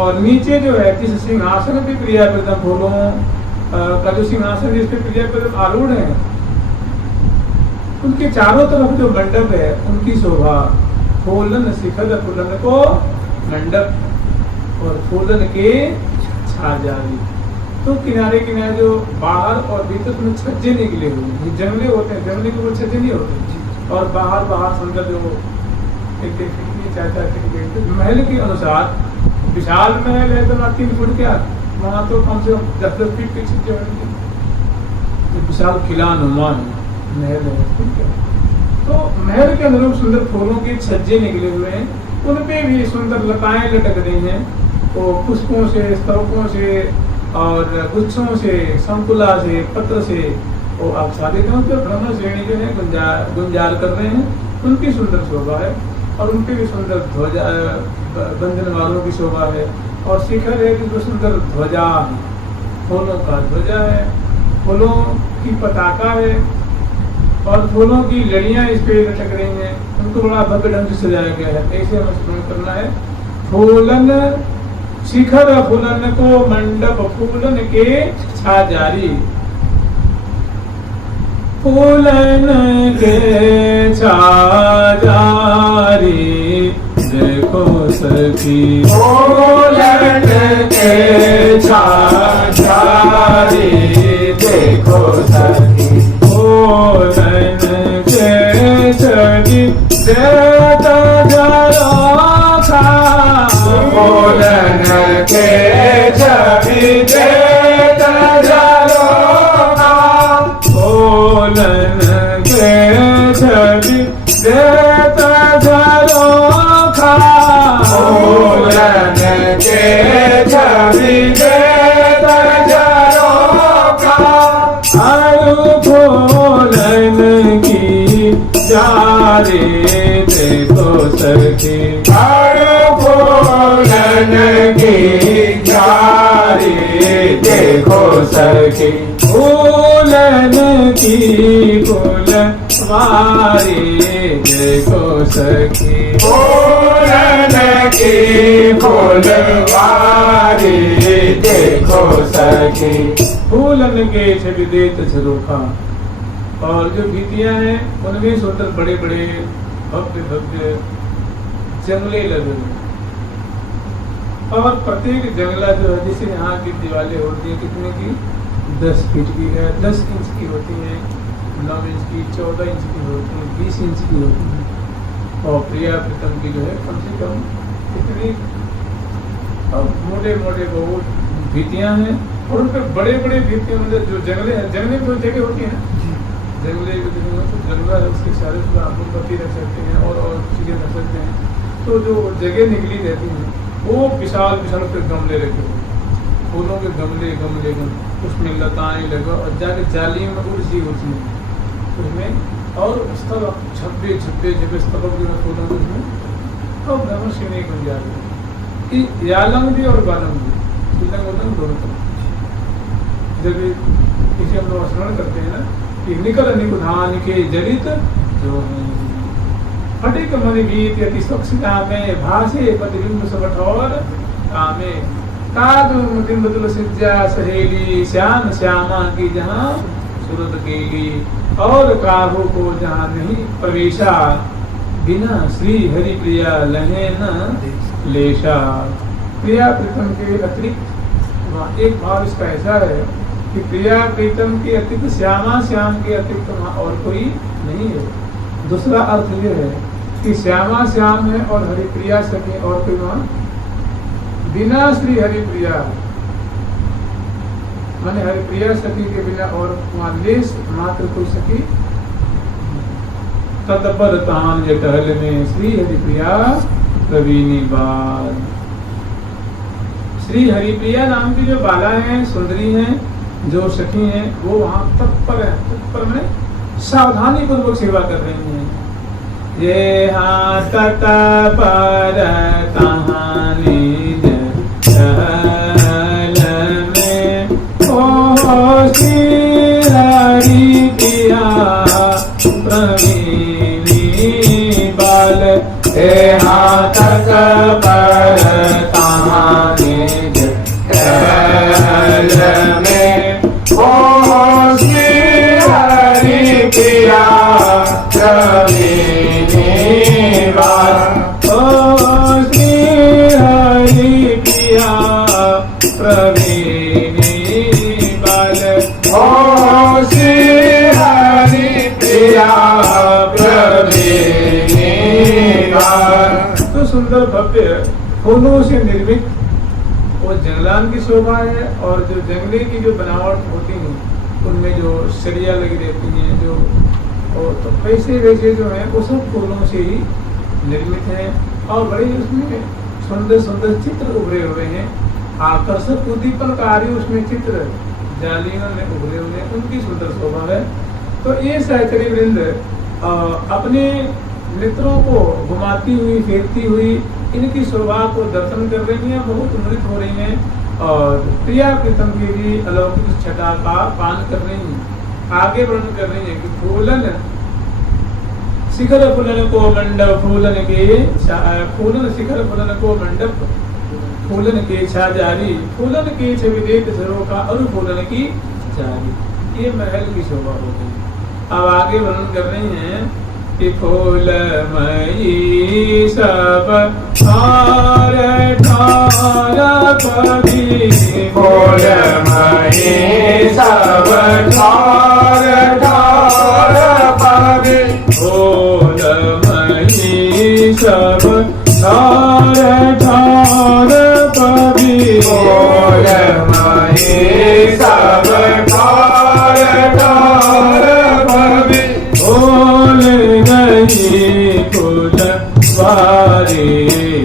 और नीचे जो है जिस सिंहासन पे प्रियाप्रदम फूलों का जो सिंहासन जिस पे प्रियाप्रदम आरूढ़ है, उनके चारों तरफ जो मंडप है उनकी शोभा। फूलन शिखर फूलन को मंडप, और फूलन के छाजारी। तो किनारे किनारे जो बाहर और भीतर में छज्जे निकले हुए जंगले होते हैं, जंगले के ऊपर छज्जे नहीं होते, और बाहर बाहर सुंदर जो एक खिड़की 4-4 खिड़की महल के अनुसार विशाल महल है तो 3 फुट क्या, वहां तो कम से कम 10-10 फीट की छज्जे होंगे। विशाल किला नुमान महल है ठीक है। तो महल के अनुरूप सुंदर फूलों के छज्जे निकले हुए हैं, उनपे भी सुंदर लताएं लटक रही हैं, तो पुष्पों से, स्तवकों से और गुच्छों से, संकुला से, पत्र से वो आच्छादित हैं। तो ब्रह्म श्रेणी जो है गुंजार कर रहे हैं, उनकी सुंदर शोभा है और उनके भी सुंदर ध्वजा बंधन वालों की शोभा है। और शिखर है जिसमें सुंदर ध्वजा, फूलों का ध्वजा है, फूलों की पताका है और फूलों की लड़ियां इस पे लटक रही हैं, उनको बड़ा भव्य ढंग से सजाया गया है। ऐसे हमें स्मरण करना है। फूलन शिखर फूलन को मंडप फूलन के छाजारी, फूलन के छाजारी देखो सखी, फूलन के छाजारी देखो सखी, फूलन के छवि देता झरोखा, फूलन के छवि देता झरोखा, फूलन के छवि देता झरोखा, फूलन के छवि देता झरोखा, आयु फूलन की जारे देखो सखी, आयु फूलन की जारी देखो सखी, फूलन की फूलवारी देखो सखी, फूलन की फूलवारी देखो सखी, फूलन के छवि देत झरोखा। और जो भीतियां हैं उनमें सुंदर बड़े बड़े भव्य भव्य जंगले लगे हुए हैं। और प्रत्येक जंगला जो है, जैसे यहाँ की दीवारें होती है कितने की, 10 फीट की है, 10 इंच की होती है, 9 इंच की, 14 इंच की होती है, 20 इंच की होती है। और प्रिया प्रीतम की जो है कम से कम इतनी मोटे मोटे बहुत भीतियां हैं। और उन पर बड़े बड़े भीतियां, मतलब जो जंगले हैं, जंगले में जो जगह होती है ना, जंगले जंगला है उसके चारों तरफ आप पत्ती रख सकते हैं और चीजें रख सकते हैं। तो जो जगह निकली रहती है वो विशाल विशाल पे गमले रखे हुए, फूलों के गमले गमले गमले, उसमें लताएं लगा और जाके जाली में उड़सी होती है उसमें, और स्थल छप्पे छप्पे छप्पे स्तबक जो है फूलों के उसमें। और ब्रह्म श्रेणी गुंजार यालंग भी और बालंग भी, शिलंग उलंग दोनों तरफ। जब इसे हम लोग स्मरण करते हैं ना कि निकल निकुधान के जलित जो फटिक मणि बीत अति स्वच्छता में भाषे प्रतिबिंब सबठौर कामे, कादु मुदिम बदुल सिज्जा सहेली, श्याम श्यामा की जहाँ सूरत केली, और काहू को जहाँ नहीं प्रवेशा, बिना श्री हरि प्रिया लहे न लेशा। प्रिया प्रीतम के अतिरिक्त एक भाव इसका ऐसा है कि प्रिया प्रीतम के अतिरिक्त श्यामा श्याम के अतिरिक्त वहाँ और कोई नहीं है। दूसरा अर्थ यह है कि श्यामा श्याम है और हरिप्रिया सखी, और कोई वहाँ बिना श्री हरिप्रिया माने हरिप्रिया सखी के बिना और वहाँ लेस मात्र कोई सखी। तत्पर तान जटहल में श्री हरिप्रिया प्रवीणी बाल, श्री हरिप्रिया नाम की जो बाला है, सुंदरी है, जो सखी हैं, वो वहाँ तत्पर है। तत्पर में सावधानी पूर्वक सेवा कर रही हैं। ये हाँ तत्पर कहानी में ओ श्री हरिप्रिया प्रवीणी बाल, हे हाँ तत्पर कहानी में ओ श्री हरिप्रिया प्रवीणी बाल, ओ श्री हरिप्रिया प्रवीणी बाल, ओ श्री हरिप्रिया प्रवीणी बाल। तो सुंदर भव्य फूलों से निर्मित जंगलान की शोभा है, और जो जंगले की जो बनावट होती है उनमें जो सरिया लगी रहती हैं, जो और तो वैसे वैसे जो है वो सब फूलों से ही निर्मित है। और बड़े उसमें सुंदर सुंदर चित्र उभरे हुए हैं, आकर्षक उद्दीपनकारी उसमें चित्र जालियों में उभरे हुए हैं, उनकी सुंदर शोभा है। तो ये सहचरी वृंद अपने नेत्रों को घुमाती हुई फेरती हुई इनकी शोभा को दर्शन कर रही हैं, बहुत अमृत हो रही हैं, और प्रिया प्रीतम की भी अलौकिक छटा का पान कर रही हैं। आगे वर्णन कर रही है कि फूलन शिखर फूलन को मंडप, फूलन के फूलन शिखर फूलन को मंडप, फूलन के छाजारी, फूलन के छविदेत सरों का और फूलन की जारी। ये महल की शोभा हो गई। अब आगे वर्णन कर रही हैं कि फूलमयी सब ठार ठार पवी, फूलमयी सब ठार ठार पवी, फूलमयी सब ठार ठार पवी, फूलमयी सब ठार ठार पवी, फूल गई फुलवारी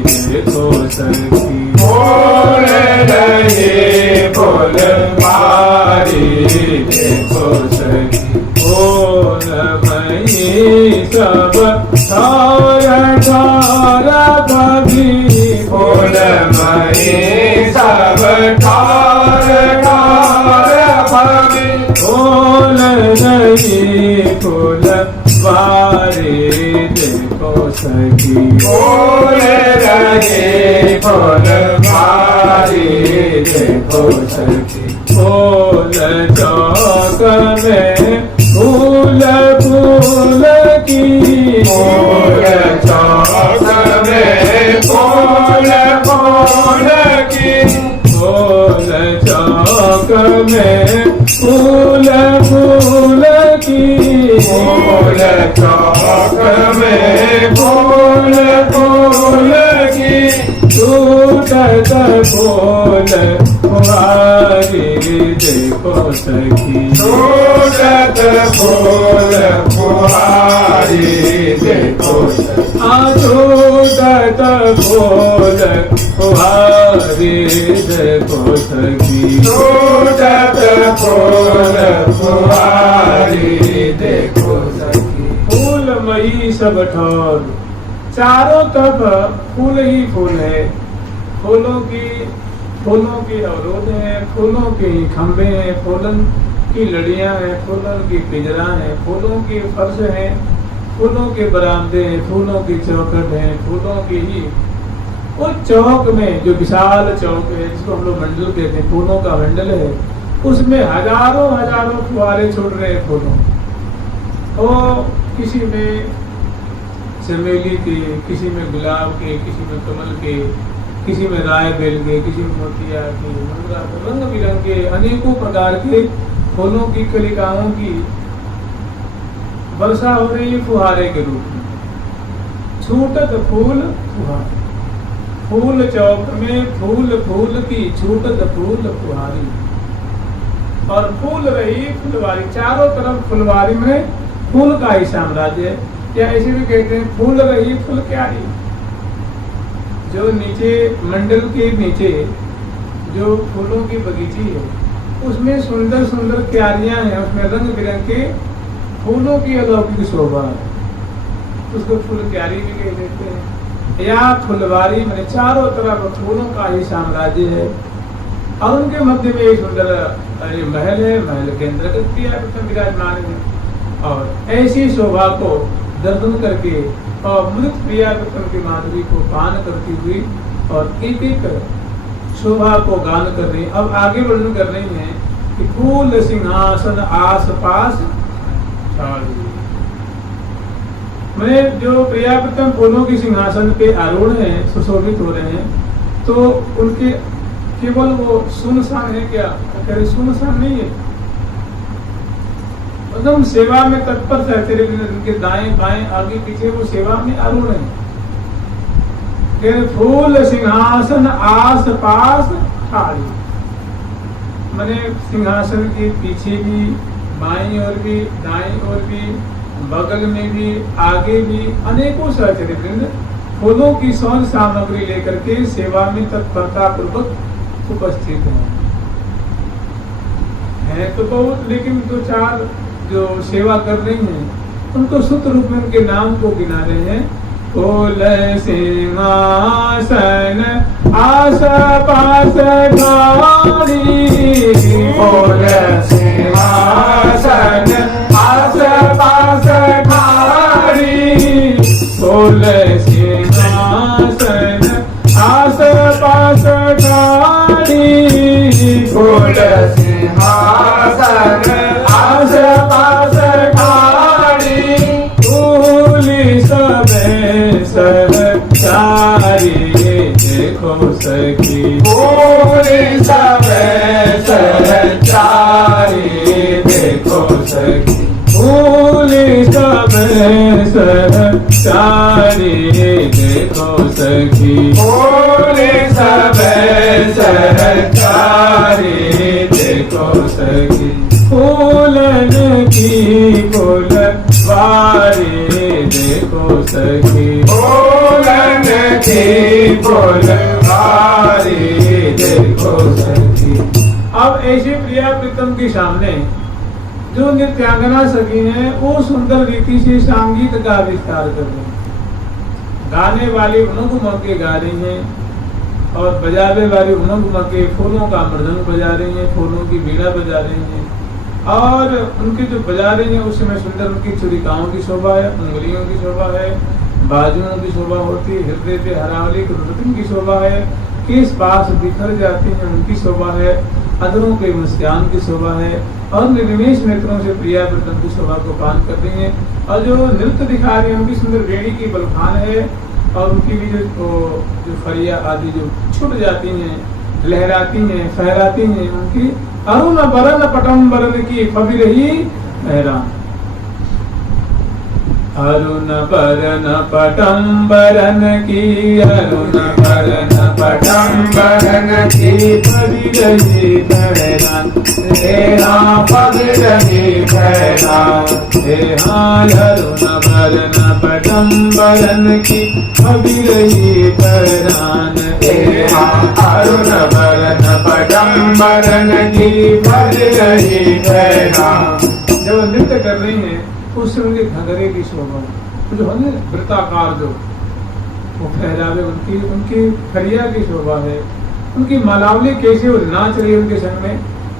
देखो सखी, फूल गई फुलवारी देखो सखी, फूलमयी सब ठार ठार पवी, फूलमयी सब ठार ठार पवी, फूल गई फुलवारी देखो सखी, फूल गई फुलवारी देखो सखी, फूल चौक में फूल फूल की, फूल चौक में फूल फूल की, फूल चौक में फूल फूल की, फूल चौक में फूल फूल की, टूटत फूल फुहारी देखो सखी, टूटत फूल फुहारी देखो सखी, टूटत फूल फुहारी देखो सखी, टूटत फूल फुहारी देखो सखी, फूलमयी सब ठौर, चारों तरफ फूल ही फूल है, फूलों की अवरोध है, फूलों के खंभे हैं, फूलन की लड़ियां हैं, फूलों की पिंजरा है, फूलों की फर्श है, फूलों के बरामदे हैं, फूलों की चौखट है, फूलों की ही उस चौक में जो विशाल चौक है जिसको हम लोग मंडल कहते हैं, फूलों का मंडल है, उसमें हजारों हजारों फुहारे छोड़ रहे हैं फूलों, तो किसी में चमेली के, किसी में गुलाब के, किसी में कमल के, किसी में राय बेल के, किसी में मोतिया के, रंग बिरंगे अनेकों प्रकार के फूलों की कलिकाओं की वर्षा हो रही है फुहारे के रूप में। छूटत फूल फुहारी, फूल चौक में फूल फूल की, छूटत फूल फुहारी, और फूल रही फुलवारी, चारों तरफ फुलवारी में फूल का ही साम्राज्य है, या ऐसे भी कहते हैं फूल रही फूल क्यारी। जो नीचे मंडल के नीचे जो फूलों की बगीची है उसमें सुंदर सुंदर क्यारियां हैं, उसमें रंग बिरंगे फूलों की अलौकिक शोभा है, उसको फूल क्यारी भी कह देते हैं, या फुलवारी मैंने चारों तरफ फूलों का ही साम्राज्य है, और उनके मध्य में एक सुंदर महल है, महल के अंतर्गत विराजमान है, और ऐसी शोभा को दर्शन करके और मृत प्रिया की माधुरी को पान करती हुई और एक एक शोभा को गान कर रही। अब आगे वर्णन कर रही है कि फूल सिंहासन आस पास मैंने जो प्रियापतम फूलों की सिंहासन पे आरूढ़ हैं, सुशोभित हो रहे हैं, तो उनके केवल वो सुनसान है क्या? सुनसान नहीं है, एकदम सेवा में तत्पर रहते, उनके दाएं बाएं आगे पीछे वो सेवा में आरूढ़ है। फूल सिंहासन आस पास ठाड़ी मैंने सिंहासन के पीछे भी, बाईं ओर भी, दाईं ओर भी, बगल में भी, आगे भी अनेकों सहचर्य वृंद फूलों की सौंध सामग्री लेकर के सेवा में तत्परता पूर्वक उपस्थित हैं तो बहुत, लेकिन दो चार जो सेवा कर रही हैं उनको सूत्र रूप में उनके नाम को गिना रहे हैं। फूल सिंहासन आस पास ठाड़ी, फूल सिंहासन आस पास ठाड़ी, फूल सिंहासन आस पास ठाड़ी, फूल सिंहासन आस पास ठाड़ी, फूली सब सहचारी देखो सखी, फूल सब सहचारी देखो सखी, फूली सब सहचारी देखो सखी, फूल सब सहचारी देखो सखी, फूलन की फुलवारी देखो सखी, फूलन की फुलवारी देखो सखी। अब ऐसे प्रिया प्रीतम के सामने जो नृत्यांगना सखी हैं वो सुंदर रीति से संगीत का विस्तार कर रहे हैं। गाने वाली उन्होंने मौके गा रही हैं और बजावे वाली उन्होंने मौके फूलों का मृदंग बजा रही हैं, फूलों की बीड़ा बजा रही हैं और उनके जो बजा रही हैं उस समय सुंदर उनकी चुरिकाओं की शोभा है, उंगलियों की शोभा है, बाजुओं की शोभा होती है, हृदय पे हरावली की शोभा है, केस पास बिखर जाते हैं उनकी शोभा है, अधरों के मुस्कान की शोभा है और निर्निमेष नेत्रों से प्रिया प्रीतम की शोभा को पान कर रही हैं। और जो नृत्य दिखा रही है उनकी सुंदर बेड़ी की बलखान है और उनकी भी जो फरिया आदि जो छुट जाती हैं, लहराती हैं, फहराती हैं, उनकी अरुण बरन पटम्बरन की फबी रही हैरान। अरुण बरन पटम्बरन की, अरुण बरन पटम्बरन की फबी रही हैरान, तेरा पग रही हैरान, अरुण बरन पटम्बरन की फबी रही हैरान, तेरा अरुण बरन पटम्बरन की पग रही हैरान। जब नृत्य कर रही हैं उस समय उनके घंघरे की शोभा, तो जो है वृत्ताकार जो वो फहरावे उनकी उनकी फरिया की शोभा है, उनकी मालावली कैसे वो नाच रही है उनके संग में,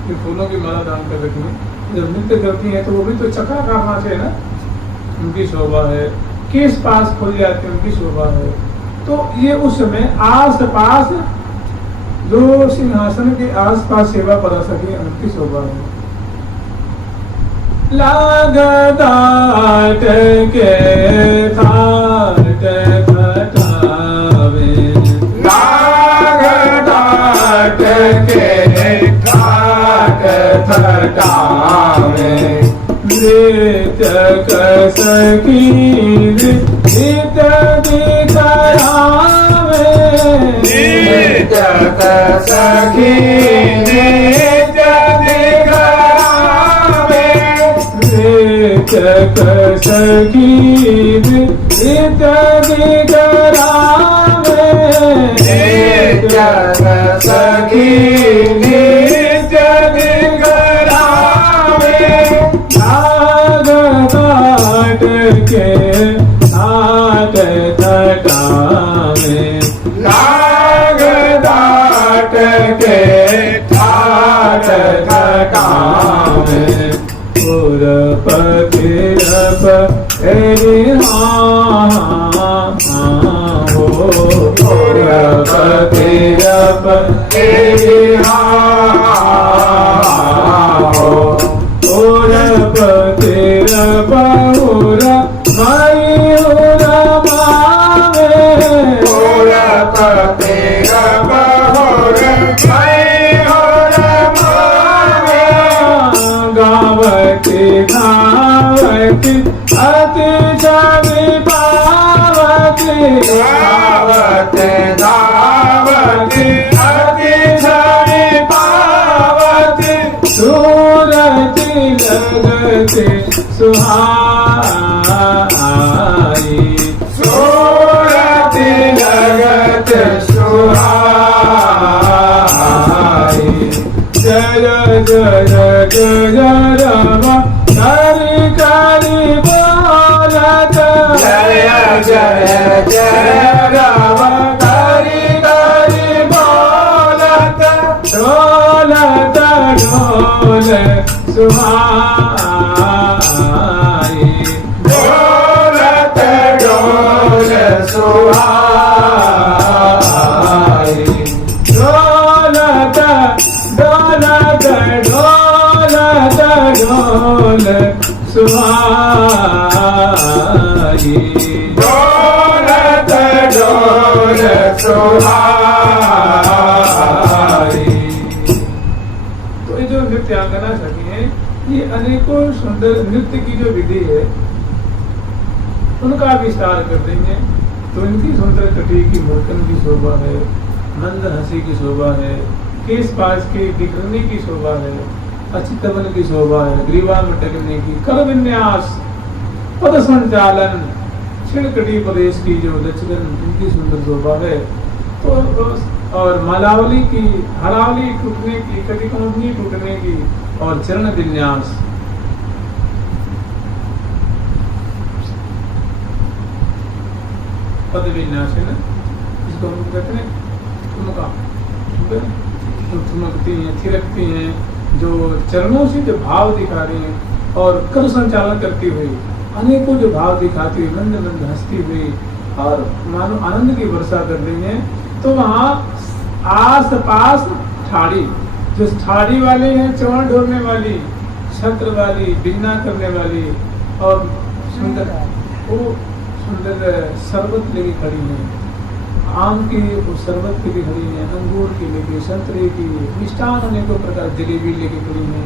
जो फूलों की माला दान कर रखी है। जब नृत्य करती है तो वो भी तो चक्राकार नाच है ना, उनकी शोभा है, केस पास खुल जाते हैं उनकी शोभा है। तो ये उस समय आस पास जो सिंहासन के आस पास सेवा करा सके उनकी शोभा है। लागदाट के थाट खटावे, लागदाट के ठाट खटावे, नृत्य कसकी नृत्य दिखरावे, नृत्य कसकी नृत्य दिखरावे, नृत्य कसकी नृत्य दिखरावे, नृत्य कसकी नृत्य दिखरावे, लागदाट के ठाट खटावे, लागदाट के ठाट खटावे, पुरपति रप तेरी हो, पुरपति रप तेरी हो, पुरपति रप होरा माई होरा मावे, पुरपति रप होरा माई होरा मावे, गावती गावती अति छवि पावती, गावत गावत अति लगते सुहाई सूरत लगत सुहाई जय जय जय राम हरि करि बोलत जय जय जय राम हरि हरि बोलत ढोलत ढोल सुहाई ढोलत ढोल सुहाई ढोलत ढोलत ढोलत ढोल सुहाई ढोलत ढोल सुहाई। तो ये जो नृत्यांगना सखी है, ये अनेकों सुंदर नृत्य की जो विधि है उनका विस्तार कर देंगे। तो इनकी सुंदर कटी की मूर्तन की शोभा है, मंद हंसी की शोभा है, केस पास के बिखरने की शोभा है, अचितवन की शोभा है, ग्रीवा में टकने की, कर विन्यास, पद संचालन, छिड़कटी प्रदेश की जो लचकन इनकी सुंदर शोभा है। तो और मालावली की, हरावली टूटने की, कटिकोणनी टूटने की, और चरण विन्यास। पद विन्यास है ना, इसको हम कहते हैं ठुमका, तो ठुमकती हैं, थिरकती हैं, जो चरणों से जो भाव दिखा रही हैं, और कर संचालन करती हुई अनेकों जो भाव दिखाती हुई, मंद मंद हंसती हुई, और मानो आनंद की वर्षा कर रही हैं। तो वहाँ आस पास ठाड़ी, जो ठाड़ी वाली है, चौड़ ढोने वाली, छत्र वाली, बिन्ना करने वाली, और सुंदर वो सुंदर शरबत लेके खड़ी है, आम की वो शरबत के लिए खड़ी है, अंगूर की लेके, संतरे की, मिष्ठान अनेकों प्रकार जलेबी लेके खड़ी है,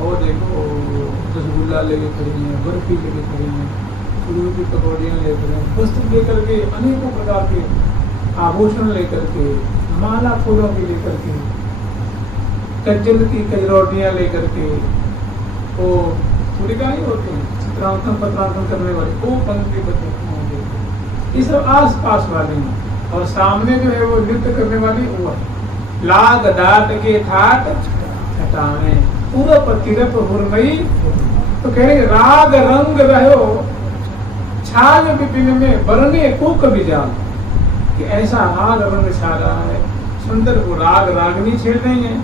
और देखो रसगुल्ला लेके खड़ी है, बर्फी लेके खड़ी है, खजूर की पकौड़ियाँ लेकर, वस्त्र लेकर के, अनेकों प्रकार के आभूषण लेकर के, माला फूलों की लेकर के, कज्जल की कजरौटियाँ लेकर के, वो तुलिका ही होते हैं, चित्रांकन पत्रांकन करने वाले, वो पंक्ति बद्ध होंगे, ये सब आस पास वाले हैं। और सामने जो है वो नृत्य करने वाली वो है, लाग दात के थाट छटावे पूरब तिरप हुरमई। तो कह रहे राग रंग रहो छाल विपिन में बरने को कभी जाओ, कि ऐसा राग रंग छा रहा है सुंदर। वो राग रागनी छेड़ रही है,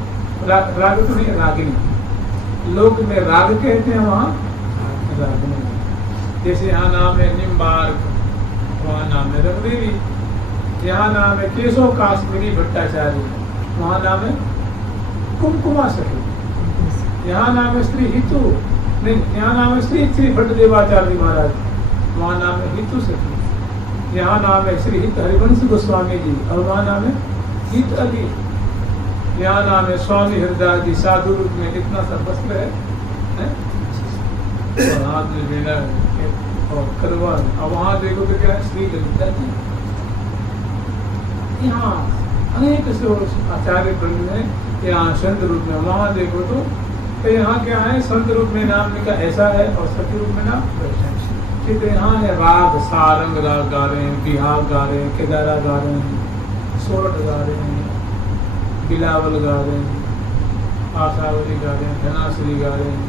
राग तो नहीं, रागिनी लोक में राग कहते हैं, वहाँ रागनी। जैसे यहाँ नाम है निम्बार्क, वहाँ नाम है रंगदेवी, यहाँ नाम है केशव काश्मीरी भट्टाचार्य, वहाँ नाम है कुमकुमा सखी, यहाँ नाम है श्री हितु, नहीं यहाँ नाम है श्री श्री भट्टदेवाचार्य महाराज, वहाँ नाम है हितु सखी, यहाँ नाम है श्री हित हरिवंश गोस्वामी जी, और वहाँ नाम है हित अली, यहाँ नाम है स्वामी हरिदास जी, साधु रूप में इतना सा वस्त्र है, और हाथ में मेला है और करवा, और वहाँ देखो तो क्या है श्री ललिता जी। यहाँ अनेक से आचार्य वृंद है, यहाँ संत रूप में, वहाँ देखो तो यहाँ क्या है, संत रूप में नाम लिखा ऐसा है, और सत्य रूप में नाम वैसा है। ठीक है, यहाँ है राग, सारंग राग गा रहे हैं, बिहार गा रहे हैं, केदारा गा रहे हैं, सोरठ गा रहे हैं, बिलावल गा रहे हैं, आशावली गा रहे हैं, धनाश्री गा रहे हैं,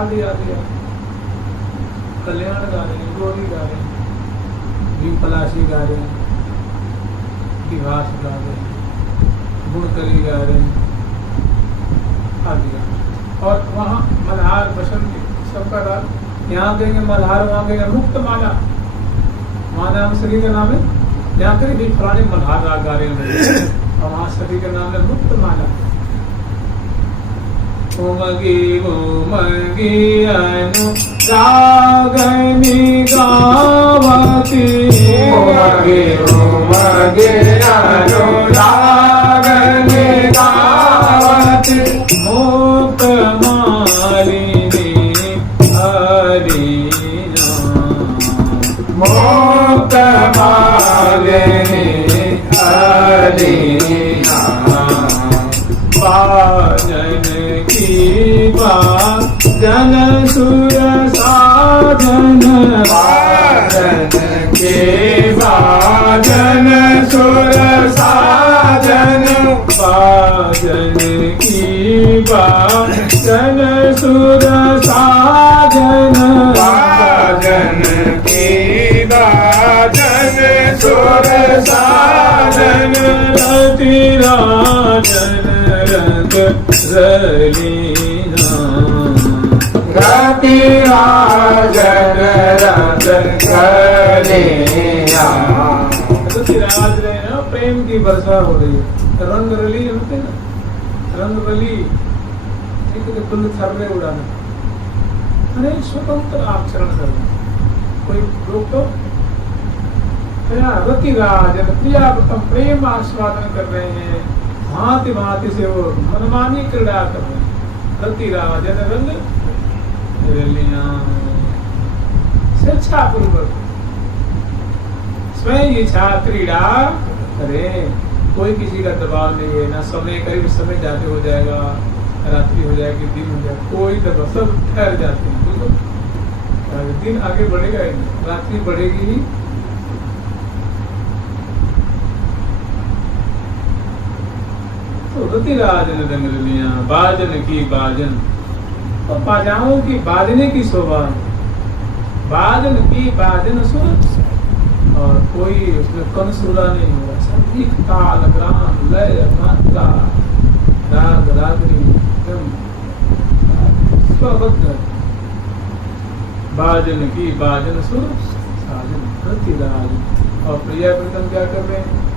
आदि आदि कल्याण गा रहे हैं, गौरी गा रहे हैं, भीमपलाशी गा रहे हैं, विभास गा रहे हैं, गुणकली गा रहे हैं, आदि। और वहाँ मल्हार बसंती सबका राग, यहाँ कहेंगे मल्हार, वहाँ कहेंगे मुक्त माला, वहाँ नाम सभी का नाम है, यहाँ कहेंगे फलाने मल्हार राग गा रहे हैं, और वहाँ सभी का नाम है मुक्त माला। ओमगी ओमगी अनुरागनी गावती, ओमगे ओमगे अनुरागनी गावती, मुक्त मालिनी हरिना, मुक्त मालिनी हरिना, पार बाजन की बाजन सुर साधन बाजन के बाजन सुर साधन बाजन की बाजन सुर साधन बाजन की बाजन सुर साधन रति राजन रंग रलीना रति राजन रंग रलीना रति राज रहे हैं प्रेम की वर्षा हो रही है रंग रली होते हैं ना रंग रली एक कुल थर्रे उड़ाना अरे स्वतंत्र आचरण करना कोई लोग तो रति राजन प्रियावतम प्रेम आस्वादन कर रहे हैं भांति भांति से वो मनमानी क्रीड़ा कर रहे हैं रति राजन रंग रलियां स्वेच्छा पूर्वक स्वयं इच्छा क्रीड़ा करे कोई किसी का दबाव नहीं है ना समय करीब समय जाते हो जाएगा रात्रि हो जाएगी दिन हो जाएगा कोई दबाव सब ठहर जाते हैं बिल्कुल दिन आगे बढ़ेगा ही नहीं रात्रि बढ़ेगी ही तो रति राजन रंग रलियां बाजन की बाजन तो बाजाओं की बाजने की शोभा बाजन की बाजन सुर और कोई उसमें कंसुरा नहीं होगा सब एक ताल ग्राम लय मात्रा राग रागनी एकदम स्वबद्ध बाजन की बाजन सुर साजन रति राजन और प्रिया प्रीतम क्या कर रहे हैं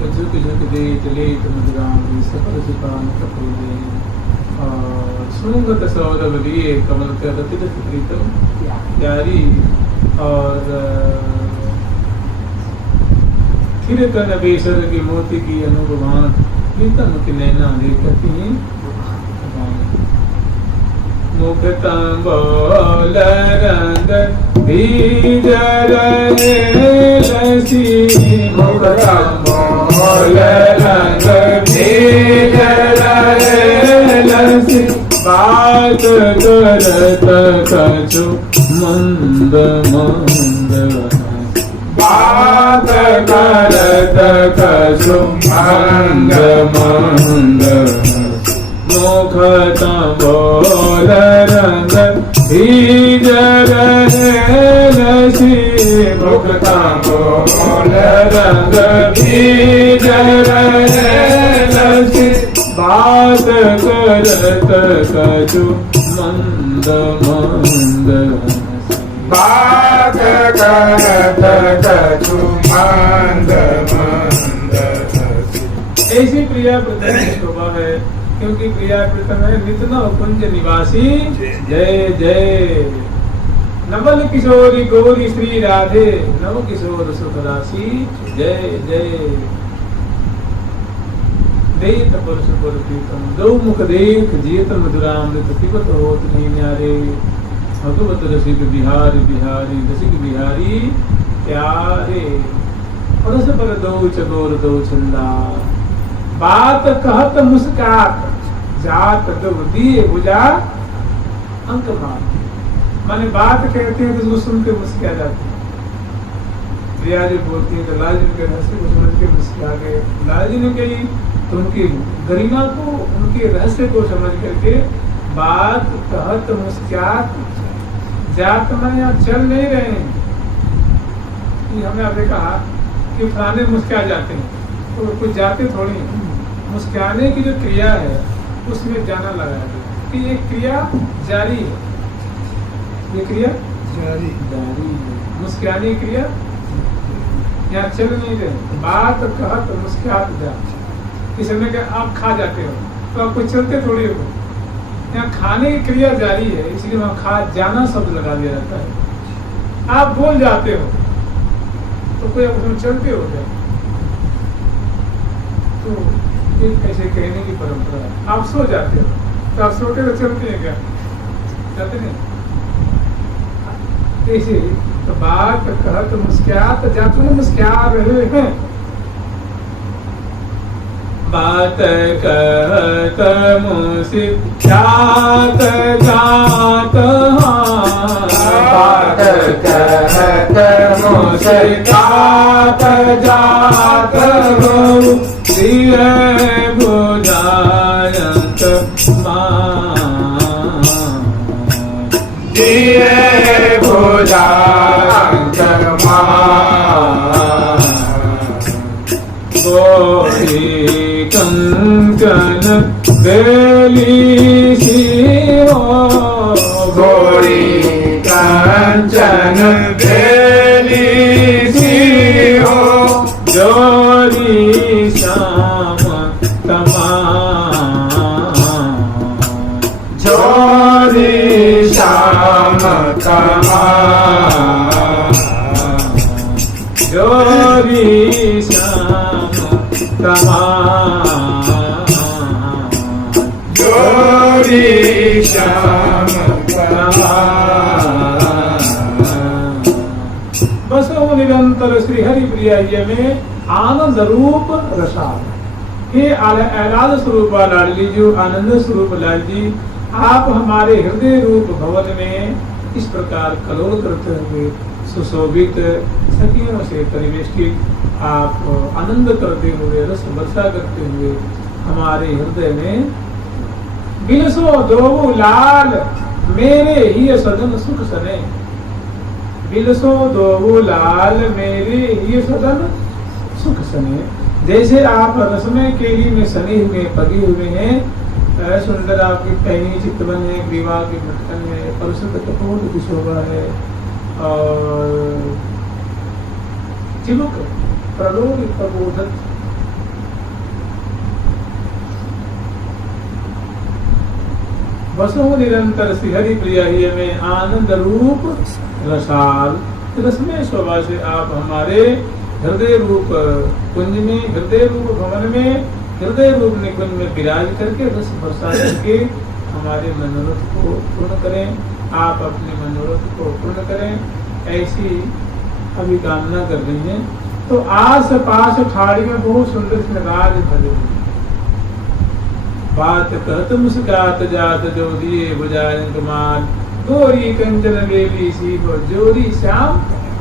तो झुक झुक दे चले मधुराम सफल सुपान कपड़े दे और सुंगत सौरभ लिए कमल कर रति प्रीतम प्यारी और थिरकन बेसर की मोती की अनुभान प्रीतम की नैना देखती मुखतम बोल रंग भीजर लसी मुखतम बोल रंग भीजर लसी बात करत कछु मंद मंद बात करत कछु मंद मंद मुखतम बोल रंग भीजर लसी मुखतम बोल रंग भीजर लसी बात करत कछु मंद मंद बात करत कछु मंद मंद ऐसी प्रिया प्रीतम की शोभा है क्योंकि प्रिया प्रीतम है नित्य कुंज निवासी जय जय नवल किशोरी गौरी श्री राधे नव किशोर सुखदासी जय जय देत पुरुष पुर प्रीतम दो मुख देख जीत मधुरामृत पिबत होत नहीं न्यारे भगवत रसिक बिहारी बिहारी रसिक बिहारी प्यारे परस पर दो चकोर दो छंदा बात कहत मुस्कात जात दो दिए बुझा अंक माने बात कहते हैं तो उसको सुन के मुस्कुरा जाते हैं प्रिया जी बोलती है तो लाल जी के रहस्य को समझ के मुस्कुरा गए लाल जी ने कही तो उनकी गरिमा को उनके रहस्य को समझ करके बात कहत मुस्कुरात जात में यहाँ चल नहीं रहे हैं कि हमने आपने कहा कि फलाने मुस्कुरा जाते हैं तो कुछ जाते थोड़ी मुस्कुराने की जो क्रिया है उसमें जाना लगाया गया कि ये क्रिया जारी है ये क्रिया जारी है मुस्कुराने की क्रिया यहाँ चल नहीं रहे बात कहत मुस्कुरात जा किसी ने कहा आप खा जाते हो तो आप कुछ चलते थोड़ी हो यहाँ खाने की क्रिया जारी है इसलिए वहाँ खा जाना शब्द लगा दिया जाता है आप बोल जाते हो तो कोई उसमें चलते हो क्या तो एक ऐसे कहने की परंपरा है आप सो जाते हो तो आप सोते तो चलते हैं क्या चलते नहीं ऐसे तो बात कहत मुस्कुरात जाते हैं मुस्कुरा रहे हैं बात कहत मुझसे जात जात बात कहत मुझसे जात जात दिए बुझायत दिए बुझायत गोरी कंचन बेली सी हो गोरी कंचन बेली सी हो जोरी श्याम तमा जोरी श्याम कमा जोरी श्याम तमा जोरी श्याम कमा बसो निरंतर श्री हरि प्रिय में आनंद रूप रसाल। हे आह्लाद स्वरूप लाडली जी, आनंद स्वरूप लाल जी, आप हमारे हृदय रूप भवन में इस प्रकार कलोल करते हुए सुशोभित सखियों से परिवेष्टित आप आनंद करते हुए रस वर्षा करते हुए हमारे हृदय में बिलसो दो लाल मेरे ही सदन सुख सने। बिलसो दो लाल मेरे ही सदन सुख सने। जैसे आप रसमय केली में सने हुए पगे हुए हैं, सुंदर आपकी पहनी चितवन है, विवाह के मटकन है, परसत कपोल की शोभा है और चिमुक प्रलोभ प्रबोधत बसो निरंतर श्रीहरि प्रिय में आनंद रूप रसाल। रसमय शोभा से आप हमारे हृदय रूप कुंज में, हृदय रूप भवन में, हृदय रूप निकुंज में विराज करके रस वर्षा करके हमारे मनोरथ को पूर्ण करें। आप अपने मनोरथ को पूर्ण करें, ऐसी अभी कामना कर रही हैं। तो आस पास ठाड़ी में बहुत सुंदर राज भरे बात कहत मुस्कात जात जो दिए बुझाए कमाल गोरी कंचन बेली सी हो जोरी श्याम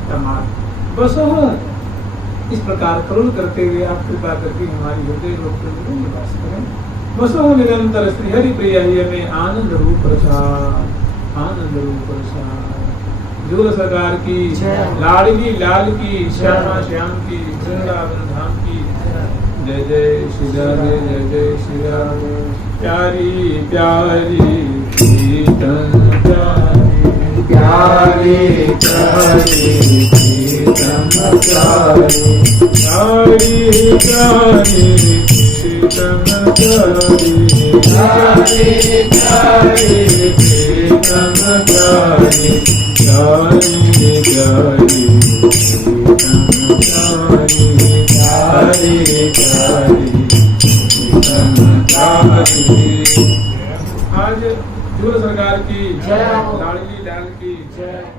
कमाल। बसो इस प्रकार करुण करते हुए आप कृपा करके हमारी हृदय लोक में निवास करें। बसो निरंतर श्री हरि प्रिय में आनंद रूप प्रसाद, आनंद रूप प्रसाद। झूल सरकार की, लाडली लाल की, श्यामा श्याम की, वृंदावन धाम की जय जय श्री राधे, जय जय श्री राधे। प्यारी प्यारी प्रीतम प्यारी, प्यारी प्यारी प्रीतम प्यारी, प्यारी प्यारी प्रीतम प्यारी, प्यारी प्यारी प्रीतम प्यारी, प्यारी प्यारी प्रीतम प्यारी, प्यारी प्यारी प्रीतम प्यारी। आज झूल सरकार की, लाडली लाल की जय।